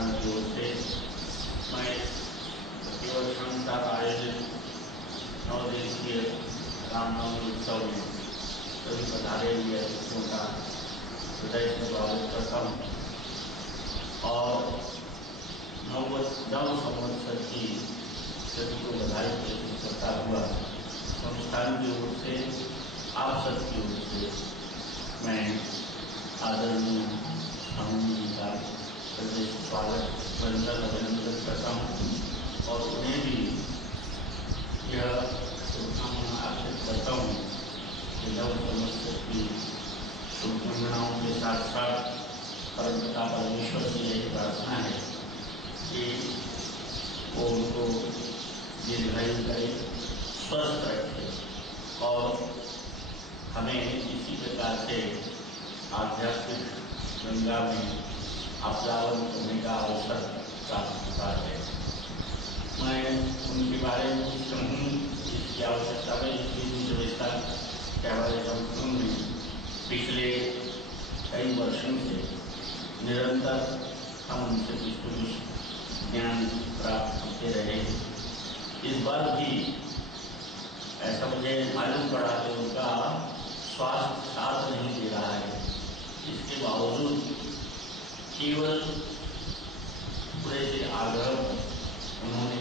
संस्थान की ओर से मैं प्रतिवर्ष अनुसार आयोजित 9 दिवसीय रामनवमी उत्सव में सभी पधारे हुए अतिथियों का हृदय से स्वागत करता हूँ और नव संवत्सर की सभी को बधाई प्रस्तुत करता हुआ संस्थान की ओर से आप सबकी ओर से मैं आदरणीय स्वामी जी का हृदय से स्वागत वंदन अभिनंदन करता हूँ और उन्हें भी यह शुभकामना अर्पित करता हूँ कि नव संवत्सर की शुभकामनाओं के साथ साथ परमपिता परमेश्वर से यही प्रार्थना है कि वो उनको दीर्घायु करे, स्वस्थ रखे और हमें इसी प्रकार से आध्यात्मिक गंगा में अपलावन करने का अवसर प्राप्त होता है। मैं उनके बारे में कुछ कहूँ इसकी आवश्यकता है, इसलिए जो इसका हमारे संस्थान में पिछले कई वर्षों से निरंतर हम उनसे कुछ ज्ञान प्राप्त करते रहे। इस बार भी ऐसा मुझे मालूम पड़ा कि उनका स्वास्थ्य साथ नहीं दे रहा है, इसके बावजूद केवल पूरे से आग्रह उन्होंने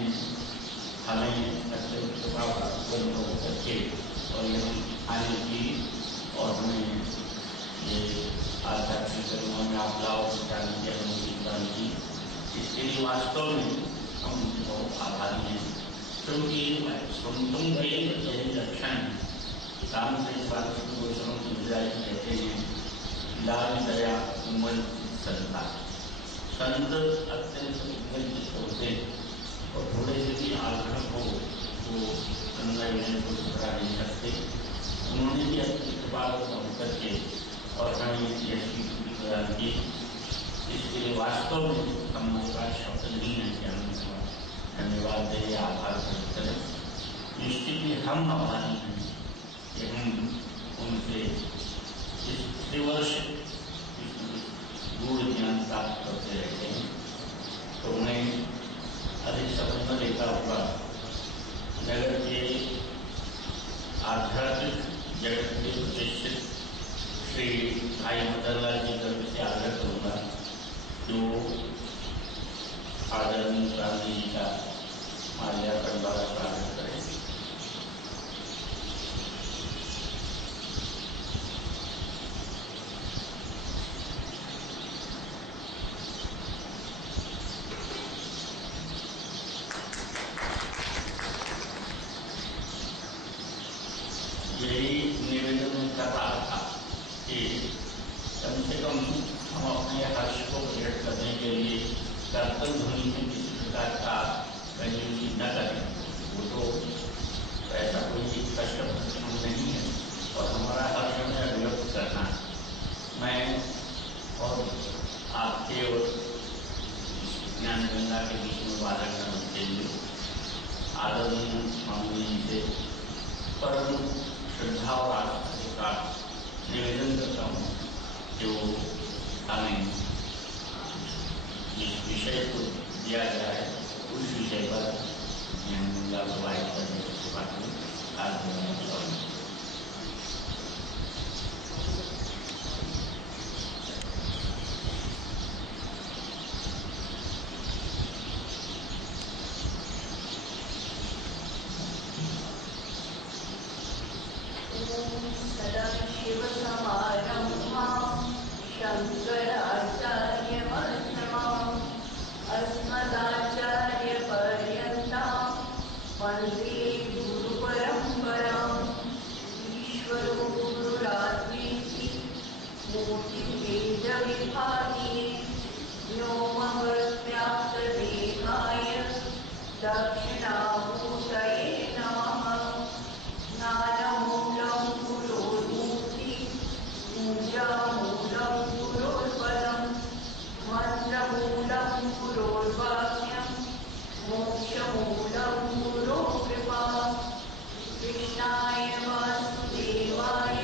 हमें अत्यंत कृपापूर्ण करके और यहाँ आने की और हमें ये आध्यात्मिक कर्मों में अपलाव जाने की अनुमति प्रदान की। इसके लिए वास्तव में हम उनके बहुत आभारी हैं, क्योंकि तुम गए यही लक्षण रामकृष्ण गुजराती कहते हैं लाल दया उमल संता। संत अत्यंत उन्नत होते और थोड़े से भी आग्रह हो तो गंगा योजना को ठुकरा नहीं सकते। उन्होंने भी अपनी कृपा को कम करके और हमें यह स्वीकृति प्रदान की। इसके लिए वास्तव में हमारे पास शब्द नहीं है कि हम धन्यवाद दें या आभार व्यक्त करें। निश्चित ही हम आभारी हैं कि हम उनसे इस प्रतिवर्ष गूढ़ ज्ञान प्राप्त करते रहते हैं। तो उन्हें अधिक समय न लेता हुआ नगर के आध्यात्मिक जगत के प्रतिष्ठित श्री भाई मदनलाल जी गर्भ से आग्रह करूँगा जो आदरणीय गांधी जी का माल्यार्पण द्वारा स्वागत करेंगे। यही निवेदन कर रहा था कि कम से कम हम अपने हर्ष को प्रकट करने के लिए कर्तव्य ध्वनि में किसी प्रकार का कंजूसी न करें। वो तो ऐसा कोई कष्ट नहीं है और हमारा हर्ष में अभिव्यक्त करना। मैं और आपके और ज्ञान गंगा के बीच में वादा करने के लिए आदरणीय स्वामी जी से परम श्रद्धा और आस्था के साथ निवेदन करता हूँ कि वो हमें जिस विषय को दिया गया है उस विषय पर ज्ञान गंगा प्रोवाइड करने के बाद सदाशिवसमारम्भां शङ्कराचार्यमध्यमाम् अस्मदाचार्यपर्यन्तां वन्दे गुरुपरम्पराम्। ईश्वरो गुरुरात्मेति मूर्तिभेदविभागे व्योमवद्व्याप्तदेहाय दक्षिणामूर्तये नमः। ज्ञानमूलं गुरोर्मूर्ति पूजामूलं गुरोर्पदं मन्त्रमूलं गुरोर्वाक्यं मोक्षमूलं गुरोर्कृपा। कृष्णाय वासुदेवाय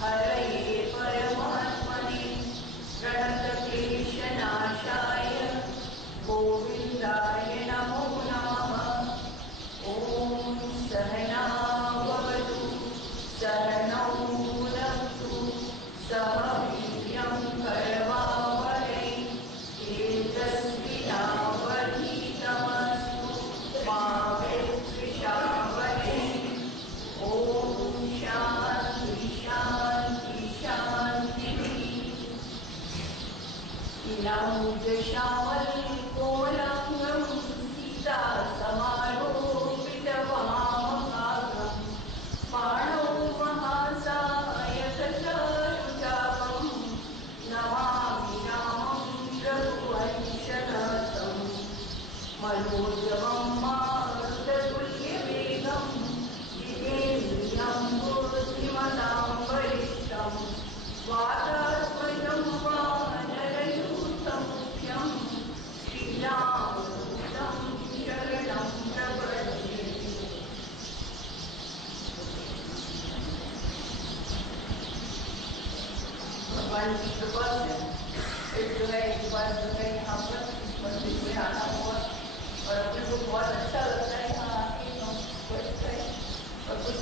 हरये परमात्मने प्रणतक्लेशनाशाय तेजस्विनावधीतमस्तु मा विद्विषावहै। ओम शांति शांति शांति। नीलांबुजश्यामल कोमलांगं सीता समारोपितवामभागं बाणौ महासायकचारुचापं नमामि रामं रघुवंशनाथं। मनोजवं मारुततुल्यवेगं जितेन्द्रियं बुद्धिमतां वरिष्ठं वातात्मजं वानरयूथमुख्यं श्रीरामदूतं शरणं प्रपद्ये। भगवान की कृपा से फिर जो है एक बार जो है यहाँ पर मंदिर में आना हुआ और अपने को बहुत अच्छा लगता है यहाँ आके हम बैठते हैं। और कुछ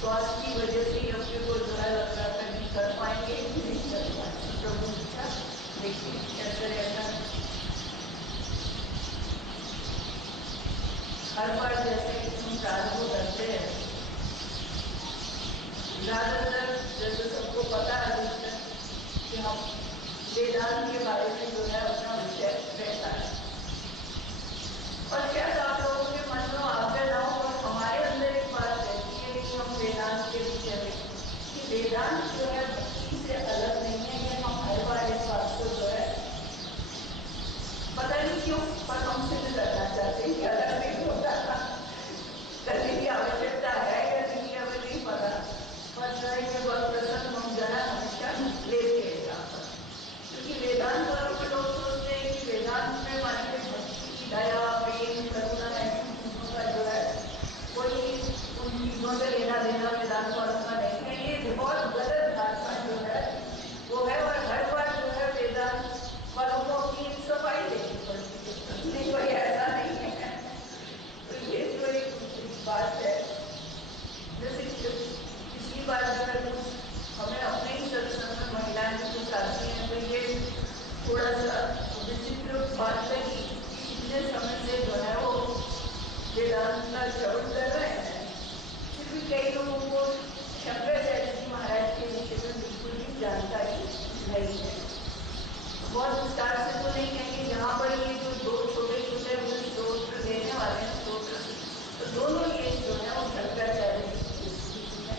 स्वास्थ्य की वजह से अपने को जो है लग रहा था नहीं कर पाएंगे नहीं कर पाएंगे। प्रभु अच्छा देखिए कैसे रहता है। हर बार जैसे हम प्रारंभ करते हैं ज्यादातर जैसे सबको पता है कि हम वेदांत के बारे में जो है अपना विषय रहता है और शायद आप लोगों के मन में आगे ना हो और हमारे अंदर एक बात रहती है कि हम वेदांत के विषय में कि वेदांत जो है भक्ति से अलग नहीं है। ये हम हर बार इस बात को जो है पता नहीं क्यों पर हम सिद्ध करना चाहते हैं कि अलग नहीं होता था। करने की आवश्यकता है या नहीं हमें नहीं पता पर जो है ये बहुत प्रसन्न हम जो है हमेशा लेते हैं यहाँ पर। क्योंकि वेदांत वालों के लोग सोचते हैं कि वेदांत में मानिए भक्ति दया प्रेम करुणा ऐसी चीजों का जो है कोई उन चीजों से लेना देना वेदांत वालों का नहीं है। ये बहुत गलत धारणा जो है वो है और हर बार जो है वेदांत वालों को अपनी सफाई देनी पड़ती है। नहीं कोई ऐसा नहीं है। तो ये जो एक बात है जैसे पिछली बार जो है हमें अपने ही सत्संग में महिलाएं कुछ आती हैं तो ये थोड़ा सा विचित्र बात लगी। इतने समय से जो है वो वेदांत का श्रवण कर रहे हैं फिर भी कई लोगों को शंकराचार्य जी महाराज के विषय में बिल्कुल भी जानकारी नहीं है। बहुत विस्तार से तो नहीं कहेंगे। यहाँ पर ये जो दो छोटे छोटे स्त्रोत्र देने वाले हैं स्त्रोत्र तो दोनों ये जो है वो शंकराचार्य जी की है।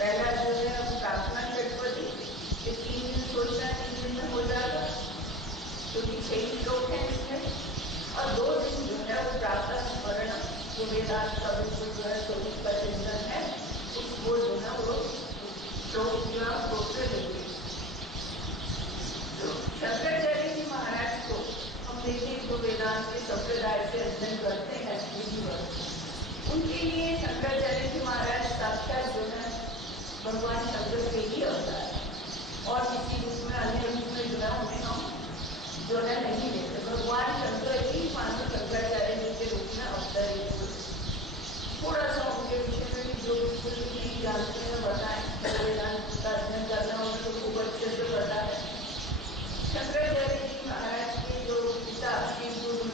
पहला जो है प्रार्थना षटपदी ये 3 दिन सोचना 3 दिन में हो जाएगा क्योंकि 6 श्लोक है इसमें और 2 दिन जो है वो प्रार्थना स्मरण जो वेदांत का बिल्कुल जो है स्वरूप का चिंतन है वो जो है वो श्लोक जो है स्त्रोत्र देंगे। शंकराचार्य जी महाराज को हम देखें तो वेदांत के संप्रदाय से अध्ययन करते हैं विधिवत। उनके लिए शंकराचार्य जी महाराज साक्षात जो है भगवान शंकर के ही अवतार है और किसी रूप में अन्य रूप में जो है उन्हें हम जो है नहीं लेते। भगवान शंकर ही मानो शंकराचार्य जी के रूप में अवतरित हुए। थोड़ा सा उनके विषय में भी जो बिल्कुल नहीं जानते हैं बताएं। वेदांत का अध्ययन करना उनको खूब अच्छे से पता है। शंकराचार्य जी महाराज के जो पिता श्री गुरु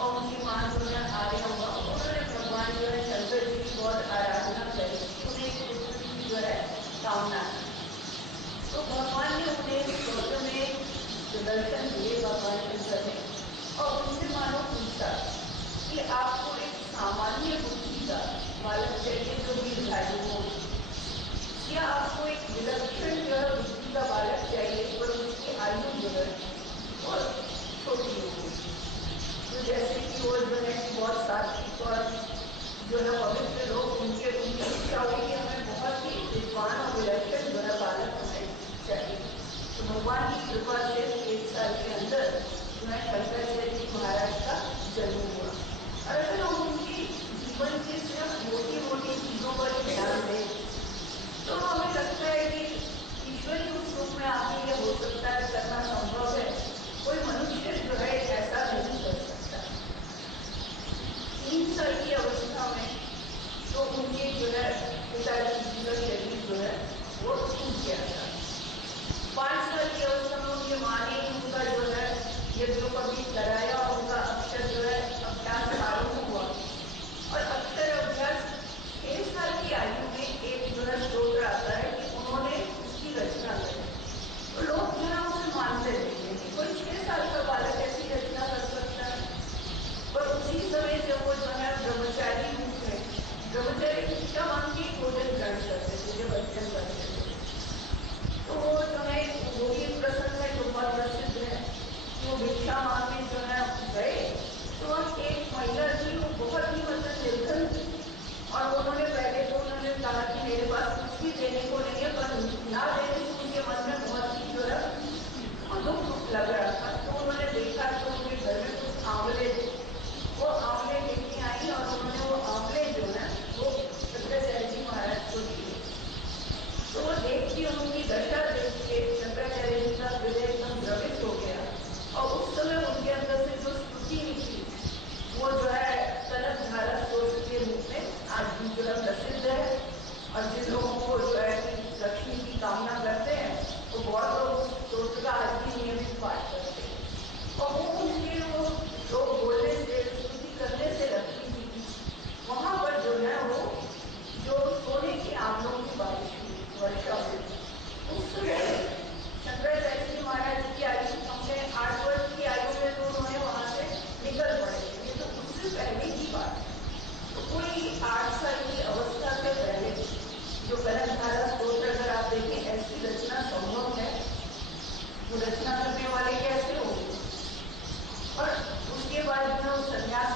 और उनकी माँ जो है आर्य हुआ उन्होंने भगवान जो है शंकर जी की बहुत आराधना करी। उन्हें पुत्र की जो है कामना है तो भगवान ने उन्हें स्वर्ग में दर्शन दिए भगवान शंकर ने और उनसे मानो पूछा कि आपको एक सामान्य बुद्धि का बालक चाहिए जो भी विभाजन हो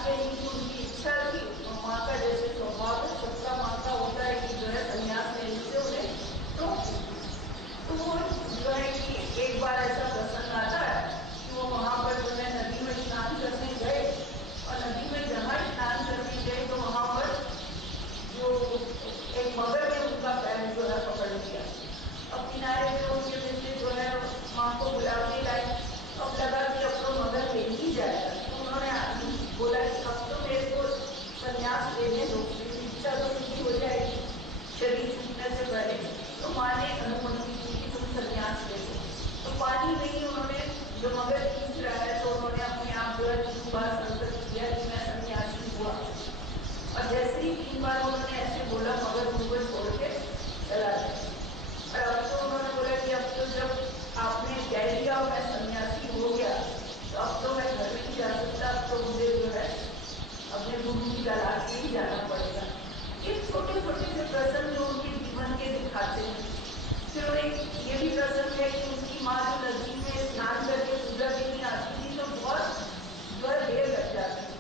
के लिए कि उनकी इच्छा थी, माँ का जैसे स्वभाव है सबका माँ का होता है कि जो है संन्यास लेने से उन्हें रोक। तो वो जो है कि एक बार ऐसा प्रसंग आता है कि वो वहाँ पर जो है नदी में स्नान करने गए, और नदी में जहाँ स्नान करने गए तो वहाँ पर जो एक मगर ने उनका पैर जो है पकड़ लिया। अब किनारे पे उनके बच्चे जो है माँ को बुलाने लाए, अब लगा कि अब तो मगर ले ही जाएगा। तो उन्होंने बोला कि अब तो मेरे को संन्यास लेने दो, मेरी इच्छा तो पूरी हो जाएगी शरीर छूटने से पहले। तो माँ ने अनुमति दी कि तुम संन्यास ले लो। तो पानी में ही उन्होंने जो मगर खींच रहा है तो उन्होंने अपने आप जो है 3 बार संकल्प किया कि मैं सन्यासी हुआ। और जैसे ही 3 बार उन्होंने ऐसे बोला मगर उनको छोड़ के चला गया। और अब तो उन्होंने बोला कि अब तो जब आपने कह दिया मैं सन्यासी हो गया तो अब तो मैं घर में नहीं जा सकता, अब तो मुझे जो है अपने गुरु की तलाश में ही जाना पड़ेगा। ये छोटे छोटे से प्रसंग जो उनके जीवन के दिखाते हैं। फिर एक ये भी प्रसंग है कि उनकी माँ जो नदी में स्नान करके पूजा देने आती थी तो बहुत जो है देर लग जाती थी।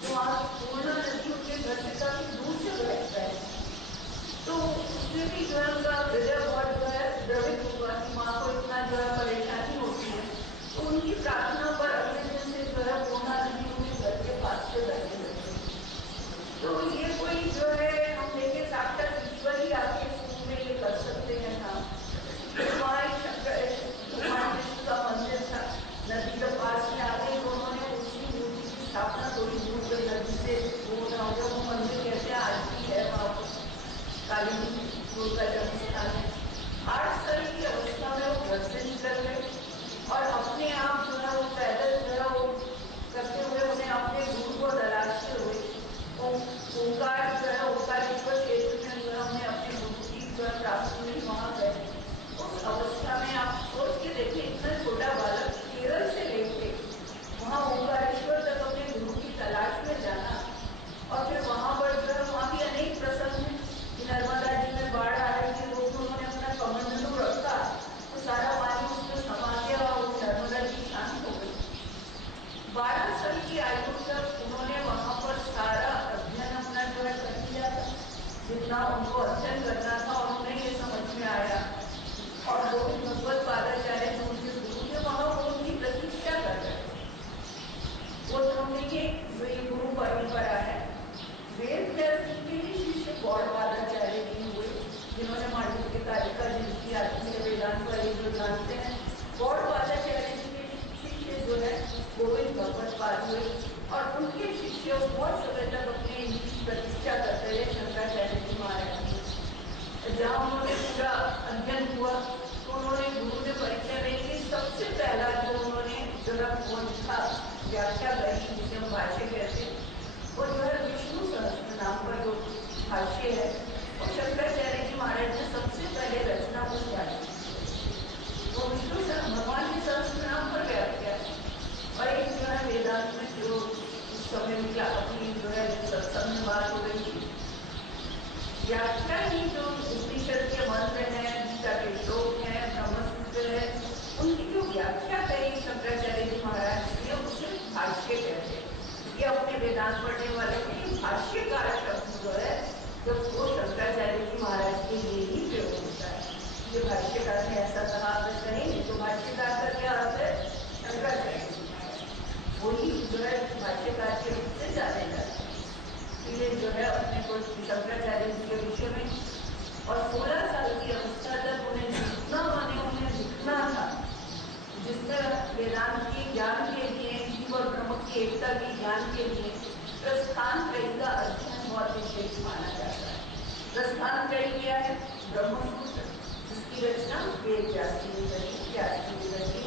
तो वहाँ पूर्णा नदी उनके घर से काफी दूर से बहता है, तो उससे भी जो है उनका हृदय बहुत जो है द्रवित हुआ कि माँ को इतना जो है परेशानी होती है। तो उनकी प्रार्थना पर अगले दिन से जो है पूर्णा नदी उनके घर के पास से बहने लगी। तो ये कोई जो है हम देखें साक्षात ईश्वर ही आके स्कूल में ये कर सकते हैं काम। वहाँ एक भगवान विष्णु का मंदिर था, नदी के पास में आके उन्होंने उसकी मूर्ति की स्थापना थोड़ी दूर गई नदी से दूर ना हो। वो मंदिर कैसे आज भी है वहाँ पर काली गुरु का जन्म स्थान है। 8 साल की अवस्था में वो घर से निकल गए और अपने आप जो है वो पैदल जो है वो करते हुए उन्हें अपने गुरु को तलाशते हुए ओंकार जो है ओंकारेश्वर क्षेत्र में जो है उन्हें अपने गुरु की जो है प्राप्ति हुई। वहाँ गए उस अवस्था में आप सोच के देखिए, इतना छोटा बालक केरल से लेके वहाँ ओंकारेश्वर तक अपने गुरु की तलाश में जाना। और फिर वहाँ पर जो है वहाँ भी अनेक प्रसंग हैं। नर्मदा जी में बाढ़ आ रही थी, वो उन्होंने अपना कमंडलू रखा तो सारा पानी उसमें समा गया और नर्मदा जी शांत हो गई। 12 साल की आयु तक उन्होंने वहाँ पर सारा अध्ययन अपना जो है कर लिया था, जितना उनको अध्ययन करना था। और उन्हें ये समझ में आया और गोविंद भगवत पादाचार्य जो उनके गुरु थे वहाँ वो उनकी प्रतीक्षा कर रहे थे। वो समझे कि ये गुरु परंपरा है। वेद व्यास जी के ही शिष्य गौड़ पादाचार्य जी हुए, जिन्होंने मांडव्य कारिका जिनकी आत्मीय वेदांत वाली जो जानते हैं। गौड़ पादाचार्य जी के शिष्य जो है गोविंद भगवत पाद हुए और उनके शिष्य बहुत समय तक अपने इनकी प्रतीक्षा करते रहे शंकराचार्य जी महाराज। जहाँ उन्होंने पूरा अध्ययन हुआ तो उन्होंने गुरु ने परीक्षा ली कि सबसे पहला जो उन्होंने जो है वो लिखा व्याख्या करी, जिसे हम भाष्य कहते हैं, वो जो है विष्णु सहस्त्र नाम का जो भाष्य है वो शंकराचार्य जी महाराज ने सबसे पहले रचना उस भाष्य वो विष्णु भगवान के सहस्त्र नाम पर व्याख्या है। और एक जो है वेदांत में जो उस समय की अपनी जो है सत्संग में बात हो रही थी, व्याख्या ही जो उपनिषद के मंत्र हैं, गीता के श्लोक हैं, ब्रह्मसूत्र है, उनकी जो व्याख्या करी शंकराचार्य जी महाराज ने उसे भाष्य कहते हैं। ये अपने वेदांत पढ़ने वाले के भाष्यकार शब्द जो है जब वो शंकराचार्य जी महाराज के लिए ही प्रयोग होता है। ये भाष्यकार ने ऐसा कहा, अगर कहेंगे तो भाष्यकार का क्या अर्थ है? शंकराचार्य जी महाराज, वही जो है भाष्यकार के रूप से जाने जाते हैं। ये जो है अपने को शंकराचार्य जी के विषय में। और 16 साल की अवस्था तक उन्हें जितना माने उन्हें लिखना था, जिसमें वेदांत के ज्ञान के लिए, जीव और ब्रह्म की एकता के ज्ञान के लिए प्रस्थान त्रयी का अध्ययन बहुत विशेष माना जाता है। प्रस्थान त्रयी क्या है? ब्रह्मसूत्र, जिसकी रचना वेद व्यास जी ने करी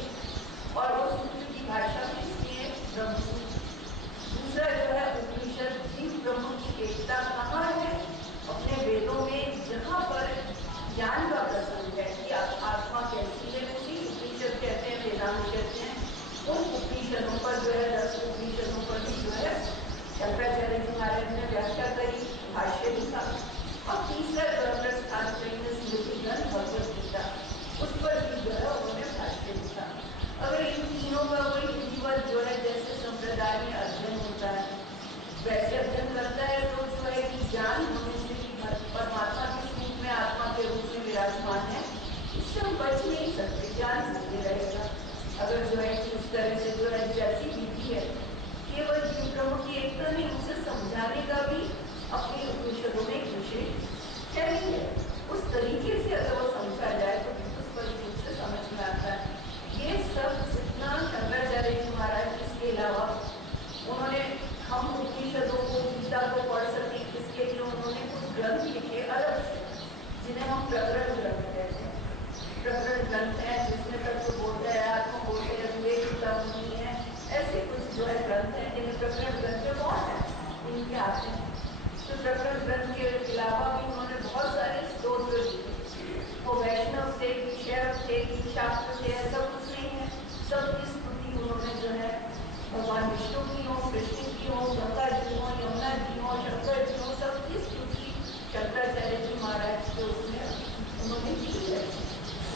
और उस सूत्र की भाषा में इसलिए ब्रह्मसूत्र। दूसरा जो है उपनिषद, जीव ब्रह्म की एकता कहाँ है? अपने वेदों में जहाँ पर ज्ञान का प्रसंग है कि आत्मा कैसी है, उसी उपनिषद कहते हैं, वेदांत कहते हैं। उन उपनिषदों पर जो है 10 उपनिषदों पर भी जो है शंकराचार्य जी महाराज ने व्याख्या करी, भाष्य लिखा। और तीसरा जो है प्रस्थान स्मृति ग्रंथ भगवद गीता, उस पर भी जो है उन्होंने भाष्य लिखा। अगर इन तीनों का कोई विधिवत जो है जैसे संप्रदाय जो है ग्रंथ है, जिन्हें प्रकरण ग्रंथ में बहुत है, उनके आते हैं। तो प्रकरण ग्रंथ के अलावा भी उन्होंने बहुत सारे स्तोत्र लिखे। वो वैष्णव थे कि शैव थे कि शास्त्र थे, ऐसा कुछ नहीं है। सबकी स्तुति उन्होंने जो है भगवान विष्णु की हो, कृष्ण की हो, गंगा जी हो, यमुना जी हो, शंकर जी हो, सबकी स्तुति शंकराचार्य जी महाराज के उसमें उन्होंने की है।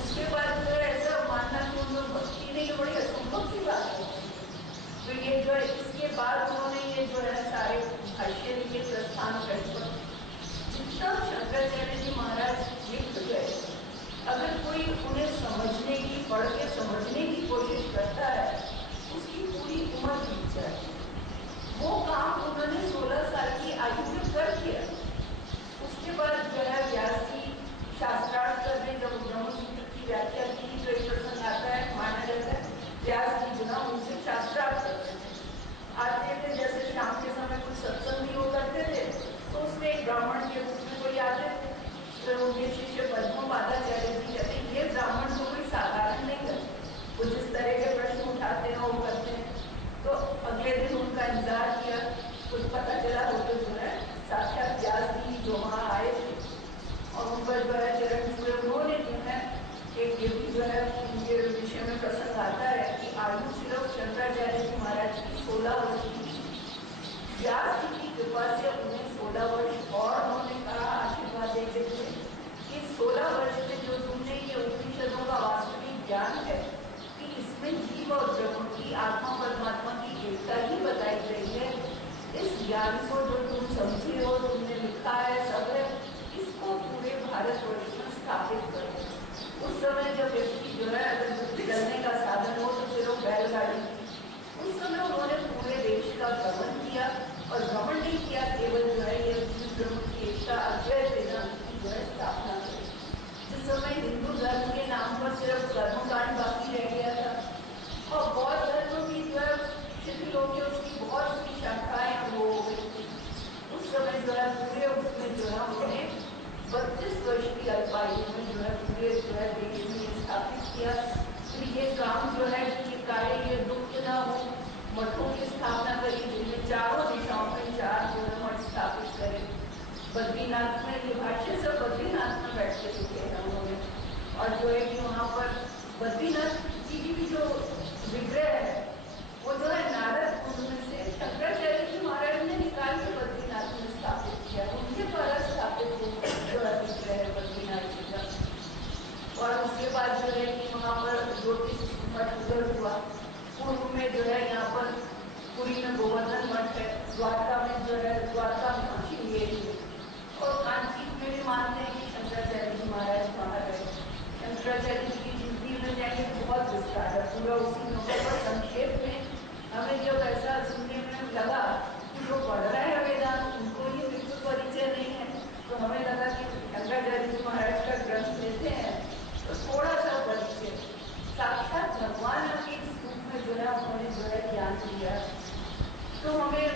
उसके बाद जो है ऐसा मानना कि उन लोग भक्ति नहीं, बड़ी असंभव की बात है। तो ये जो है इसके बाद उन्होंने ये जो है सारे भाष्य लिखे प्रस्थान पर। जितना शंकराचार्य जी महाराज लिख गए, अगर कोई उन्हें समझने की, पढ़ के समझने की कोशिश करता है, उसकी पूरी उम्र बीत जाती है। वो काम उन्होंने 16 साल की आयु में कर दिया। उसके बाद जो है व्यास जी शास्त्रार्थ करने जब ब्रह्मसूत्र की व्याख्या की, तो एक प्रसंग आता है, माना जाता है व्यास जी जो ना उनसे शास्त्रार्थ करते थे, आते थे। जैसे शाम के समय कुछ सत्संग भी हो करते थे, तो उसमें एक ब्राह्मण के रूप में कोई आते थे। तो उनके शिष्य पद्मपादाचार्य जी कहते ये ब्राह्मण तो कोई साधारण नहीं करते, वो जिस तरह के प्रश्न उठाते हैं वो करते हैं। तो अगले दिन उनका इंतजार किया, कुछ पता चला हो तो जो है साक्षात व्यास जी जो वहाँ आए थे और उन पर जो है चरण छुए। उन्होंने जो है एक ये भी जो है उनके विषय में प्रसंग आता है कि आयु सिर्फ शंकराचार्य जी महाराज की 16 वर्ष की। व्यास जी की कृपा से उन्हें 16 वर्ष और उन्होंने कहा, आशीर्वाद देते थे कि 16 वर्ष में जो तुमने ये उपनिषदों का वास्तविक ज्ञान है कि इसमें जीव और ब्रह्म की, आत्मा परमात्मा की एकता ही बताई गई है, इस ज्ञान को जो तुम समझे हो, तुमने लिखा है, सब है, इसको पूरे भारतवर्ष में स्थापित करो। उस समय जब व्यक्ति जो है अगर चलने का साधन हो तो फिर वो बैलगाड़ी थी। उस समय उन्होंने पूरे देश का भ्रमण किया और भ्रमण नहीं किया, केवल जो है ये जीव ब्रह्म की एकता अद्वैत वेदांत की जो है स्थापना करी। जिस समय हिंदू धर्म के नाम पर सिर्फ कर्मकांड बाकी रह गया था और बौद्ध धर्म भी जो है शिथिल होकर उसकी बहुत सी शाखाएं वो हो गई थी। उस समय जो है पूरे उसमें जो है उन्होंने 32 वर्ष की अल्पायु में जो है पूरे जो है देश में स्थापित किया। फिर ये काम जो है कि कार्य ये दुख न हो, मठों की स्थापना करी, जिनमें चारों दिशाओं में 4 जो है मठ स्थापित करे। बद्रीनाथ में ये भाष्य सब बद्रीनाथ में बैठ के लिखे हैं उन्होंने। और जो है कि वहाँ पर बद्रीनाथ जी की भी जो विग्रह है वो जो है नारद कुंड में से शंकराचार्य जी महाराज ने निकाल के बद्रीनाथ में स्थापित किया, उनके द्वारा स्थापित जो है विग्रह है बद्रीनाथ जी का। और उसके बाद जो है कि वहाँ पर ज्योतिष मठ उधर हुआ। पूर्व में जो है यहाँ पर पुरी में गोवर्धन मठ है, द्वारका में जो है द्वारका में और कांची में भी मानते हैं कि शंकराचार्य जी महाराज वहाँ रहे। शंकराचार्य जी की जिंदगी में जाएंगे बहुत विस्तार है, पूरा उसी नंबर पर संक्षेप में हमें जब ऐसा सुनने में लगा कि जो पढ़ रहा है वेदांत उनको ही बिल्कुल परिचय नहीं है, तो हमें लगा कि शंकराचार्य जी महाराज का ग्रंथ लेते हैं तो थोड़ा सा परिचय। साक्षात भगवान के रूप में जो है उन्होंने जो है ज्ञान दिया। तो हमें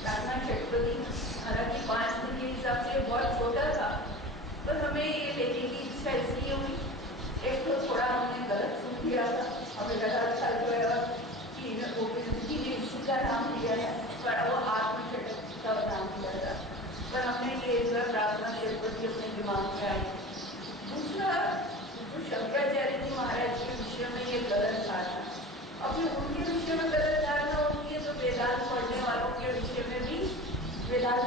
प्रार्थना षटपदी हालांकि 5 दिन के हिसाब से बहुत छोटा था, पर हमें ये लेने की इच्छा इसलिए हुई, एक तो थोड़ा हमने गलत सुन लिया था, हमें लगा था जो है कि गोविंद जी ने इसी का नाम लिया है, पर वो आत्मषटपदी का नाम दिया था, पर हमने ये जो है प्रार्थना षटपदी अपने दिमाग में आई। दूसरा जो शंकराचार्य जी महाराज के विषय में ये गलत धारणा, अभी उनके विषय में गलत धारणा होती है तो वेदांत पढ़ने वालों के विषय में भी वेदांत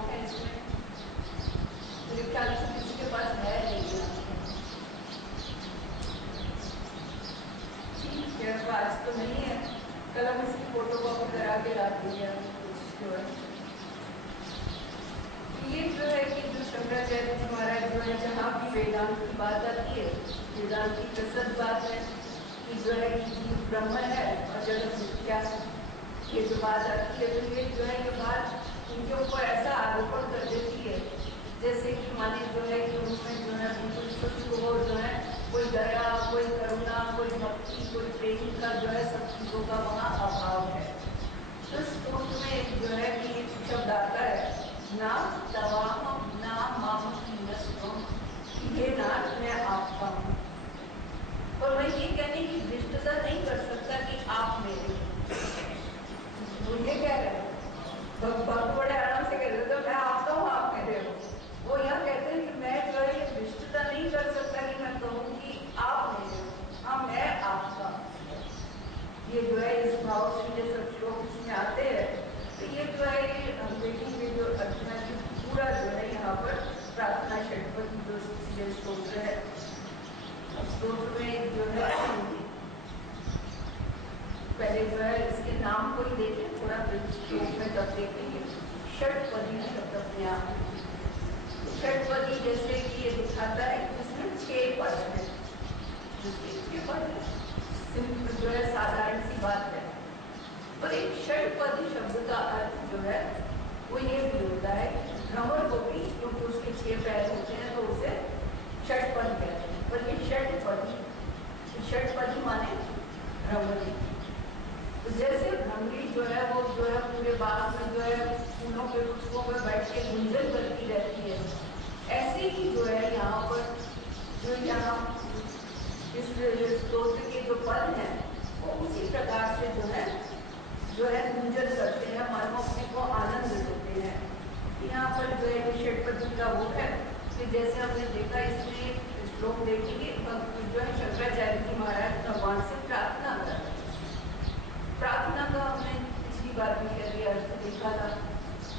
श्लोक है इसमें, मेरे ख्याल से किसी के पास है नहीं। ठीक है, आज तो नहीं है, कल हम इसकी फोटो कॉपी करा के ला देंगे कुछ जो है। ये जो है कि जो शंकराचार्य जी महाराज जो है, जहाँ भी वेदांत की बात आती है, वेदांत की प्रसिद्ध बात है कि जो है कि जीव ब्रह्म है और जगत मिथ्या, ये जो बात आती है, तो ये जो है ये बात उनके ऊपर ऐसा आरोपण कर देती है जैसे कि माने जो है कि उनमें जो है बिल्कुल शुद्ध हो, जो है कोई दया, कोई करुणा, कोई भक्ति, कोई प्रेम का जो है सब चीज़ों का वहाँ अभाव है। तो स्तोत्र में जो है कि एक शब्द आता है, ना तवाम ना माम ये नाथ मैं आपका हूँ। और मैं ये कहने की दृष्टता नहीं कर सकता कि आप मेरे, वो ये कह रहे हैं, भक्त बड़े आराम से कह रहे तो मैं आपका हूँ, आप मेरे हो। वो यहाँ कहते हैं कि मैं जो है ये दृष्टता नहीं कर सकता कि मैं कहूँ कि आप मेरे हो, हाँ मैं आपका। ये जो है इस भाव से ये सब श्लोक इसमें आते हैं। तो ये जो है ये हम देखेंगे जो अर्चना की पूरा जो है यहाँ पर प्रार्थना षटपदी जो ये स्तोत्र है, स्तोत्र में जो है पहले जो है इसके नाम को ही देखें थोड़ा, श्लोक में तब देखेंगे षटपदी शब्द अपने आप। षटपदी जैसे कि ये दिखाता है कि इसमें 6 पद है, जिसके पद सिंपल जो है साधारण सी बात है। पर एक षटपदी शब्द का अर्थ जो है वो ये भी होता है, भ्रमर को भी क्योंकि उसके 6 पैर होते हैं तो उसे षटपद कहते हैं। पर ये षटपदी माने भ्रमरी। तो जैसे भ्रमरी जो है वो जो है पूरे बाग में जो है फूलों के पुष्पों पर बैठ के गुंजन करती रहती है, ऐसे ही जो है यहाँ पर जो यहाँ इस स्तोत्र के जो पद हैं वो उसी प्रकार से जो है गुंजन करते हैं, मन अपने को आनंद देते हैं। यहाँ पर जो है षटपदी का वो है कि जैसे हमने देखा इसमें श्लोक देखेंगे जो है शंकराचार्य जी महाराज भगवान से प्रार्थना कर रहे हैं। प्रार्थना का हमने पिछली बार भी कह दिया, देखा था,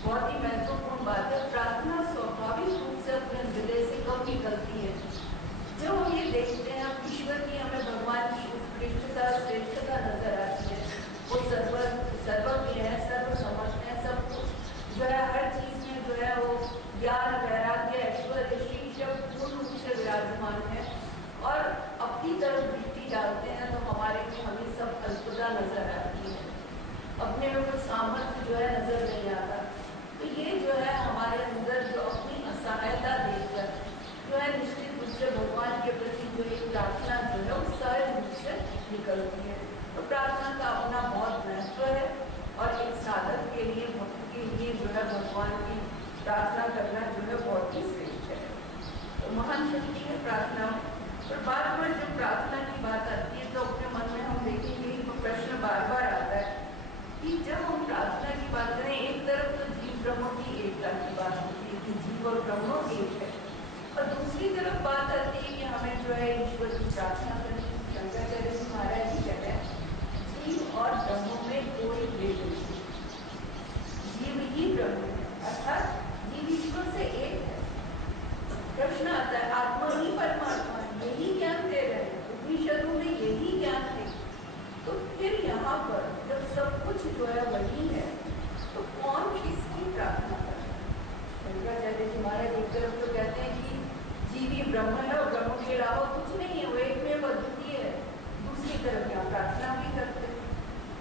बहुत ही महत्वपूर्ण बात है। प्रार्थना स्वाभाविक रूप से अपने हृदय से कब निकलती है, जब हम ये देखते हैं ईश्वर की हमें भगवान की उत्कृष्टता श्रेष्ठता नजर आती है। वो सर्वज्ञ है, सर्वसमर्थ है, सब कुछ जो है हर चीज में जो है वो ज्ञान, वैराग्य, ऐश्वर्य, शीश पूर्ण रूप से विराजमान है और अपनी तरफ दृष्टि डालते हैं तो हमारे में हमें सब अल्पता नजर आती है, अपने में कोई सामर्थ्य जो है नजर नहीं आता। तो ये जो है हमारे अंदर जो अपनी असहायता देखकर जो है निश्चित रूप से भगवान के प्रति जो एक प्रार्थना जो है वो सहज रूप से निकलती है। तो प्रार्थना का अपना बहुत महत्व है और एक साधक के लिए, भक्त के लिए जो है भगवान की प्रार्थना करना जो है बहुत ही श्रेष्ठ है। तो महान शक्ति है प्रार्थना। और बाद में जब प्रार्थना की बात आती है तो अपने मन में हम देखेंगे तो प्रश्न बार बार आता है कि जब हम प्रार्थना की बात करें, एक तरफ तो जीव ब्रह्म की एकता की बात होती है कि जीव और ब्रह्म एक है, और दूसरी तरफ बात आती है कि हमें जो है ईश्वर की प्रार्थना करनी। शंकराचार्य जी महाराज जी कहते हैं जीव और ब्रह्म में कोई भेद नहीं, जीव ही ब्रह्म है, अर्थात जीव ईश्वर से एक है। प्रश्न आता है आत्मा ही परमात्मा, यही ज्ञान दे रहे हैं, उपनिषदों में यही ज्ञान है, तो फिर यहाँ पर जब सब कुछ जो है वही है तो कौन किसकी प्रार्थना कर रहा है? शंकराचार्य जी महाराज एक तरफ तो कहते हैं कि जीव ही ब्रह्म है और ब्रह्म के अलावा कुछ नहीं है, वो एक में अद्वितीय है, दूसरी तरफ यहाँ प्रार्थना भी करते हैं।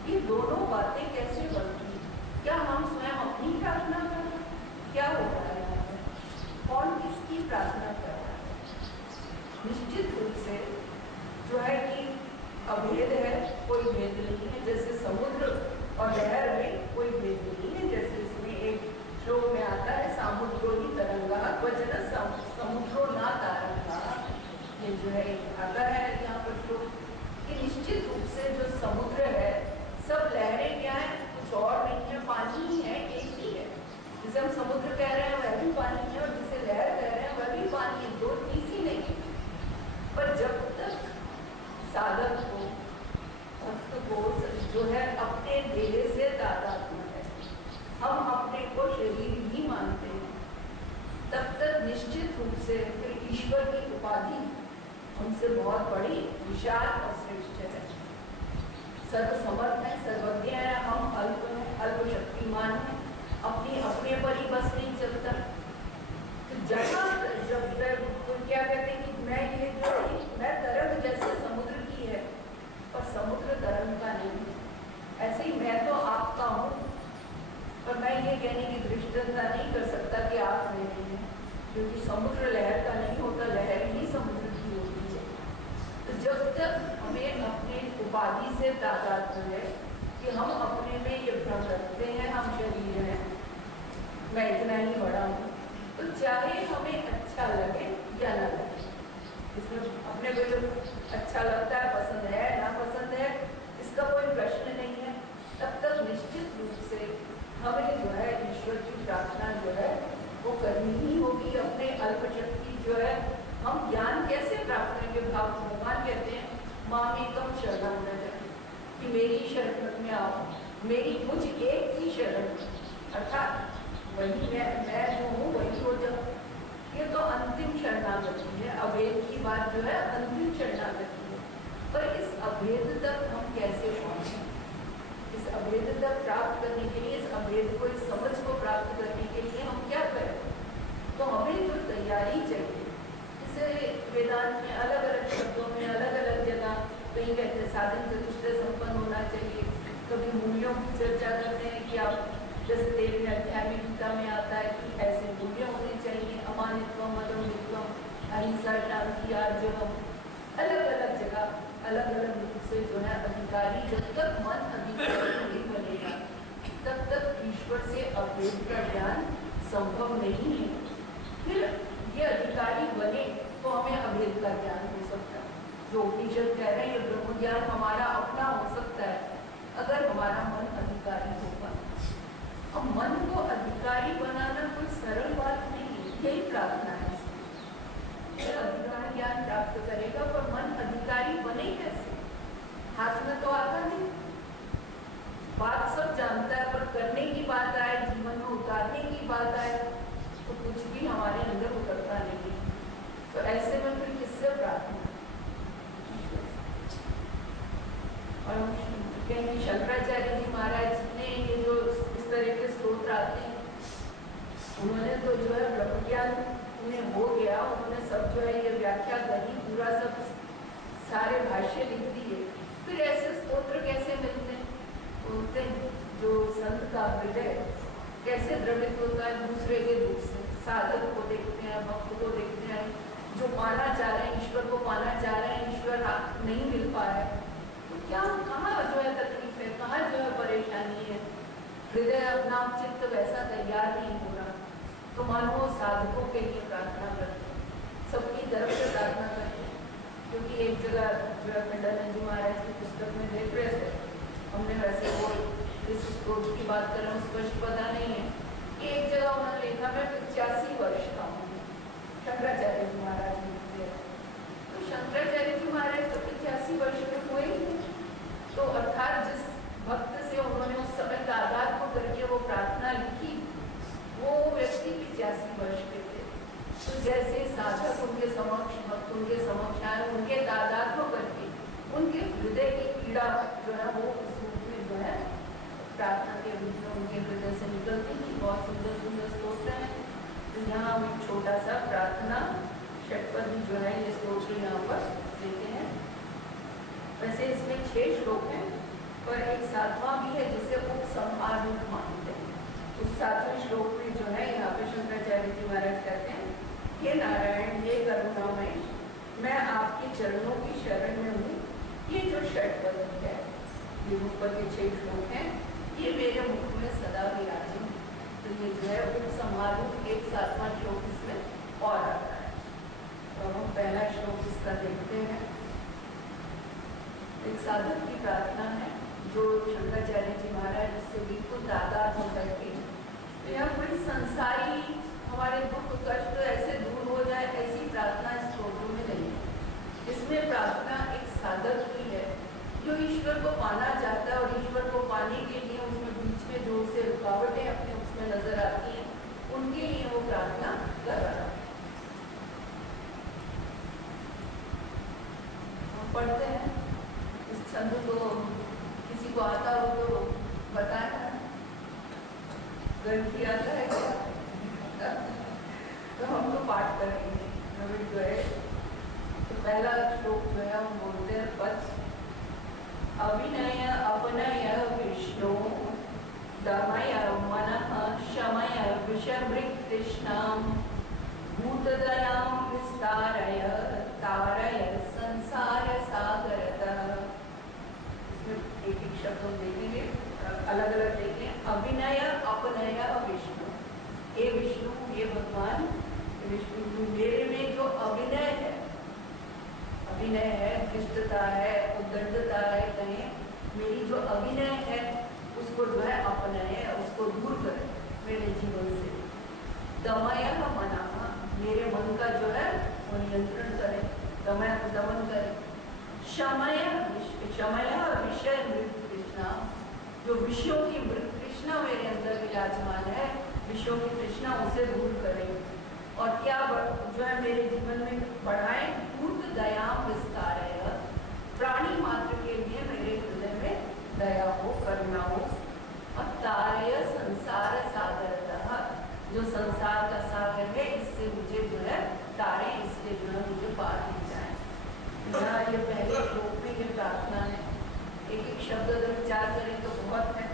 ये दोनों बातें कैसे बनती? क्या हम स्वयं अपनी प्रार्थना कर रहे हैं? ईश्वर की उपाधि हमसे बहुत बड़ी, विशाल और श्रेष्ठ है। सर्वसमर्थ है, सर्वज्ञ है, हम अल्प हैं, अल्प शक्तिमान है, अपने पर ही बस नहीं चलता। तो जब क्या कहते हैं कि मैं तरंग जैसे समुद्र की है, पर समुद्र तरंग का नहीं है। ऐसे ही मैं तो आपका हूँ, पर मैं ये कहने की दृष्टता नहीं कर सकता कि आप नहीं हैं, क्योंकि समुद्र लहर का नहीं होता, लहर ही समुद्र की होती है। तो जब तक हमें अपने उपाधि से तादाद है कि हम अपने में ये भ्रम रखते हैं हम शरीर हैं, मैं इतना ही बड़ा हूँ, तो चाहे हमें अच्छा लगे या ना लगे, इसमें अपने को जो अच्छा लगता है, पसंद है ना पसंद है, इसका कोई प्रश्न नहीं है। तब तक निश्चित रूप से हमें जो है ईश्वर की प्रार्थना जो है वो करनी ही होगी। अपने अल्प शक्ति जो है हम ज्ञान कैसे प्राप्त करेंगे? भगवान कहते हैं मामेकम शरणं व्रज, कि मेरी शरण में आओ, मेरी मुझ एक की शरण, अर्थात वही मैं जो हूँ वही हो जाओ। ये तो अंतिम शरणागति है, अभेद की बात जो है अंतिम शरणागति है। पर इस अभेद तक हम कैसे पहुँचे? इस अभेद तक प्राप्त करने के लिए, इस अभेद को, इस समझ को प्राप्त करने के लिए हम क्या करें? तो हमें जो तैयारी चाहिए, जिसे वेदांत में अलग अलग शब्दों में अलग अलग जगह कहीं कहते हैं साधन चतुष्टय संपन्न होना चाहिए, कभी मूल्यों की चर्चा करते हैं कि आप जैसे 13वें अध्याय में गीता में आता है कि ऐसे मूल्य होने चाहिए, अमानित्वम, अदम्भित्वम, अहिंसा, शांति, आर्जवम, अलग अलग जगह अलग अलग रूप से जो है अधिकारी, जब तक मन अधिकारी नहीं बनेगा तब तक ईश्वर से अभेद का ज्ञान संभव नहीं है। फिर ये अधिकारी बने तो हमें अभेद का ज्ञान हो सकता है। जो उपनिषद कह रहे हैं ये ब्रह्म ज्ञान हमारा अपना हो सकता है अगर हमारा मन अधिकारी होगा। अब मन को अधिकारी बनाना कोई सरल बात नहीं है, यही प्रार्थना है। अधिकार ज्ञान प्राप्त करेगा, पर मन अधिकारी बने कैसे? हाथ में तो आता नहीं, बात सब जानता है, पर करने की बात आए, जीवन में उतारने की बात आए तो कुछ भी हमारे अंदर उतरता नहीं है। तो ऐसे में फिर किससे प्रार्थना? और कहेंगे शंकराचार्य जी महाराज ने ये जो इस तरह के स्त्रोत्र आते हैं, उन्होंने तो जो है ब्रह्म ज्ञान उन्हें हो गया, उन्होंने सब जो है ये व्याख्या करी, पूरा सब सारे भाष्य लिख दिए। फिर ऐसे स्त्रोत्र कैसे मिलते हैं? बोलते हैं जो संत का हृदय कैसे द्रवित होता है दूसरे के दुख से, साधक को देखते हैं, भक्त को देखते हैं, जो पाना चाह रहे हैं, ईश्वर को पाना चाह रहे हैं, ईश्वर नहीं मिल पा रहा है, तो क्या कहाँ जो है तकलीफ है, कहाँ जो है परेशानी है? हृदय अपना चित्त वैसा तैयार नहीं हो रहा, तो मानो साधकों के लिए प्रार्थना करते हैं, सबकी तरफ से प्रार्थना करते हैं। क्योंकि एक जगह जो है खंडानंद जी महाराज की पुस्तक में देख रहे थे, हमने वैसे वो इस स्त्रोत्र की बात कर रहे हैं स्पष्ट पता नहीं है कि एक जगह उन्होंने लिखा मैं 85 वर्ष का हूँ, शंकराचार्य जी महाराज लिखते हैं। तो शंकराचार्य जी महाराज तो 85 वर्ष में हुए ही, तो अर्थात जिस भक्त से उन्होंने उस समय तादाद को करके वो प्रार्थना लिखी, वो व्यक्ति 85 वर्ष के थे। तो जैसे साधक उनके समक्ष, भक्त उनके समक्ष आए, उनके तादाद को करके उनके हृदय की पीड़ा जो है वो उस रूप में जो है प्रार्थना के रूप में उनके हृदय से निकलती थी। बहुत सुंदर सुंदर स्तोत्र हैं। तो यहाँ हम एक छोटा सा प्रार्थना षटपदी जो है ये स्तोत्र यहाँ पर देते हैं। वैसे इसमें 6 श्लोक हैं, पर एक 7वां भी है जिसे उपसंहार रूप मानते हैं। उस 7वें श्लोक में जो है यहाँ पे शंकराचार्य जी महाराज कहते हैं, हे नारायण, हे करुणामय, मैं आपके चरणों की शरण में हूँ। ये जो षटपदी है, ये ऊपर के 6 श्लोक हैं, ये मेरे मुख में सदा विराजे। तो ये जो है उपसंहार रूप एक 7वां श्लोक इसमें और आता है। तो हम पहला श्लोक इसका देखते हैं। एक साधक की प्रार्थना है जो शंकराचार्य जी महाराज इससे बिल्कुल तादाद हो करके, तो यहाँ कोई संसारी हमारे दुख कष्ट ऐसे दूर हो जाए ऐसी प्रार्थना इस स्तोत्र में नहीं है। इसमें प्रार्थना एक साधक की है जो ईश्वर को पाना चाहता है, और ईश्वर को पाने के लिए उसमें बीच में जो उसे रुकावटें अपने उसमें नजर आती हैं, उनके लिए वो प्रार्थना कर रहा है। पढ़ते हैं। इस छंद को किसी को आता हो तो बताना। ग्रंथी आता है क्या? तो हम तो पाठ करेंगे। अभी जो है तो पहला श्लोक जो है हम बोलते हैं पच अभिनय अपनय विष्णु दमय मनः शमय विषमृत्तृष्णां भूतदयां विस्तारय तारय संसार सागरतः। इसमें एक एक शब्द हम देखेंगे, अलग अलग देखें। अभिनय अपनय विष्णु, हे विष्णु, हे भगवान, विष्णु मेरे में जो अभिनय है, अभिनय है, धृष्टता है, उद्दंडता है, कहें मेरी जो अभिनय है उसको जो है अपनय, उसको दूर करें मेरे जीवन से। दमय मनः, मेरे मन का जो है वो नियंत्रण करें, दमन करें। शमय विषय मृत तृष्णा, जो विषयों की मृत तृष्णा मेरे अंदर विराजमान है, विषयों की तृष्णा उसे दूर करें। और क्या जो है मेरे जीवन में बढ़ाएं, भूत दया विस्तारय, प्राणी मात्र के लिए मेरे हृदय में दया हो, करुणा हो। और तारय संसार सागरतः, जो संसार का सागर है इससे मुझे जो है तारे, इससे जो है मुझे पार ले जाए। यहाँ ये पहले श्लोक में ये प्रार्थना है। एक एक शब्द अगर विचार करें तो बहुत है।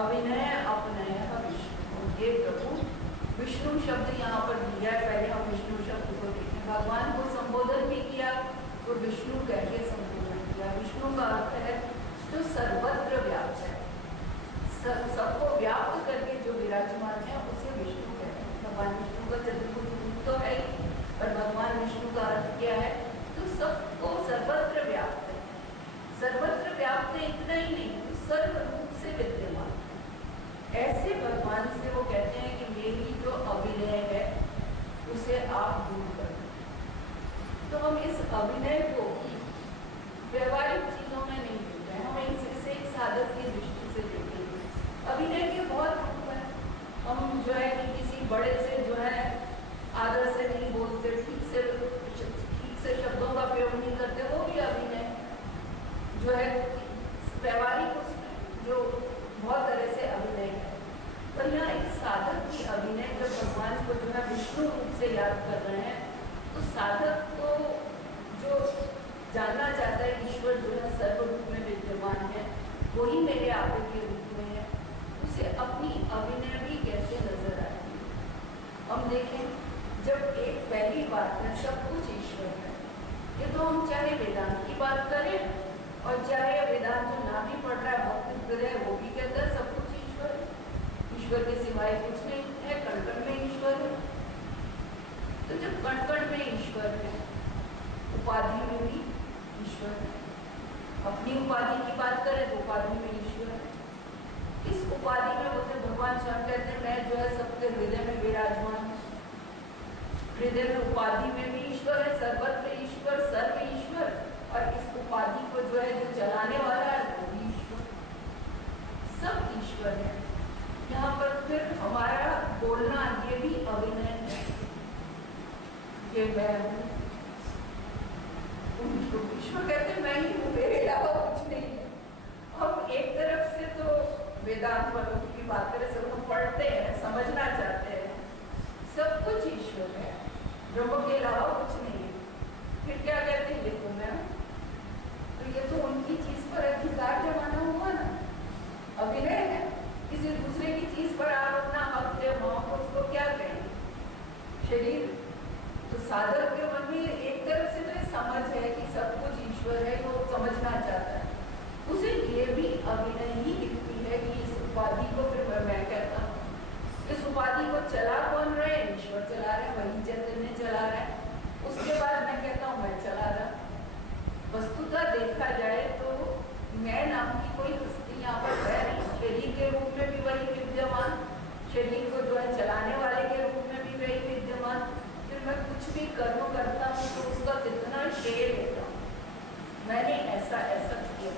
अभिनय अपनय विष्णु, हे प्रभु, विष्णु शब्द यहाँ पर दिया है। पहले हम विष्णु शब्द को देखें। भगवान को संबोधन भी किया तो विष्णु कह के संबोधन किया। विष्णु का अर्थ है जो सर्वत्र व्याप्त है, सबको व्याप्त करके जो विराजमान है उसे विष्णु कहते हैं। भगवान विष्णु का चतुर्भुज रूप तो है ही, पर भगवान विष्णु का अर्थ क्या है? तो सबको सर्वत्र व्याप्त है। सर्वत्र व्याप्त है इतना ही नहीं, तो सर्व रूप से विद्यमान। ऐसे भगवान से वो कहते हैं कि मेरी जो अभिनय है उसे आप दूर कर दें। तो हम इस अभिनय को व्यवहारिक चीजों में नहीं देखते हैं, हम इसे एक साधक की दृष्टि से देखेंगे। अभिनय के बहुत रूप है। हम जो है कि किसी बड़े से जो है आदर से नहीं बोलते, ठीक से शब्दों का प्रयोग नहीं करते, वो भी अभिनय जो है व्यवहारिक, उसमें जो बहुत तरह से अभिनय है। पर यहाँ एक साधक की अभिनय, जब भगवान को जो है विष्णु रूप से याद कर रहे हैं, तो साधक को जो जानना चाहता है ईश्वर जो है सर्व रूप में विद्यमान है, वही मेरे आगे के रूप में है, उसे अपनी अभिनय भी कैसे नजर आती है। हम देखें जब एक पहली बात है सब कुछ ईश्वर है, ये तो हम चाहे वेदांत की बात करें और चाहे वेदांत जो ना भी पढ़ रहा है, भक्त हृदय, वो भी कहता है सब कुछ ईश्वर है, ईश्वर के सिवाय कुछ नहीं है, कण कण में ईश्वर है। तो जब कण कण में ईश्वर है, उपाधि में भी ईश्वर है। अपनी उपाधि की बात करें तो उपाधि में ईश्वर है। इस उपाधि में बोलते भगवान स्वयं कहते हैं मैं जो है सबके हृदय में विराजमान हूँ। हृदय में उपाधि में भी ईश्वर है, सर्वत्र ईश्वर, सर्व ईश्वर, और इस उपाधि को जो है जो चलाने वाला है वो भी ईश्वर, सब ईश्वर है। यहाँ पर फिर हमारा बोलना ये भी अभिनय है, ये मैं हूँ। ईश्वर कहते मैं ही हूँ, मेरे अलावा कुछ नहीं है। हम एक तरफ से तो वेदांत वालों की बात करें, सब हम पढ़ते हैं, समझना चाहते हैं, सब कुछ ईश्वर है, ब्रह्म के अलावा कुछ नहीं है। फिर क्या कहते हैं, ये तो मैं हूँ। तो ये तो उनकी चीज पर अधिकार जमाना हुआ ना, अभिनय है। किसी दूसरे की चीज पर आप अपना हक जमाओ, उसको क्या कहेंगे? शरीर। तो साधक के मन में एक तरफ से तो समझ है कि सब कुछ ईश्वर है, वो समझना चाहता है, उसे ये भी अभिनय ही दिखती है कि इस उपाधि को, फिर मैं कहता हूँ इस उपाधि को चला कौन रहे? ईश्वर चला रहे, वही चैतन्य चला रहा है। उसके बाद मैं कहता हूँ मैं चला रहा। वस्तुतः देखा जाए तो मैं नाम की कोई हस्ती यहाँ पर है नहीं। शरीर के रूप में भी वही विद्यमान, शरीर को जो है चलाने वाले के रूप में भी वही विद्यमान। फिर मैं कुछ भी कर्म करता हूँ तो उसका कितना श्रेय लेता हूँ, मैंने ऐसा ऐसा किया।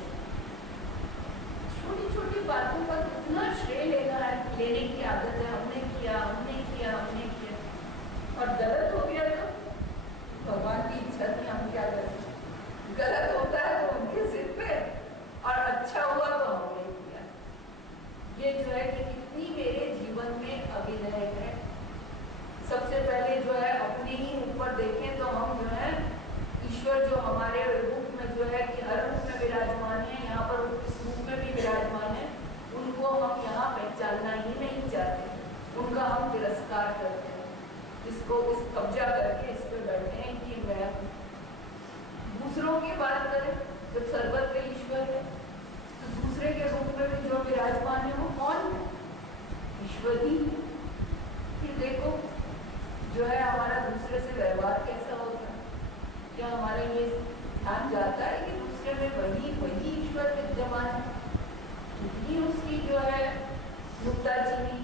छोटी छोटी बातों का कितना श्रेय लेना है, लेने की आदत है, हमने किया। हमारे रूप में जो है कि हर रूप में विराजमान है, यहाँ पर इस रूप में भी विराजमान है, उनको हम यहाँ पहचानना ही नहीं चाहते, उनका हम तिरस्कार करते हैं, इसको इस कब्जा करके इस पे बैठे हैं कि मैं दूसरों की बात करें। जब सर्वत्र ईश्वर है तो दूसरे के रूप में भी जो विराजमान है वो कौन है? ईश्वर ही है। फिर देखो जो है हमारा दूसरे से व्यवहार कैसा होता है, क्या हमारा ये ध्यान जाता है कि दूसरे में वही ईश्वर विद्यमान है, कितनी उसकी जो है नुक्ताचीनी,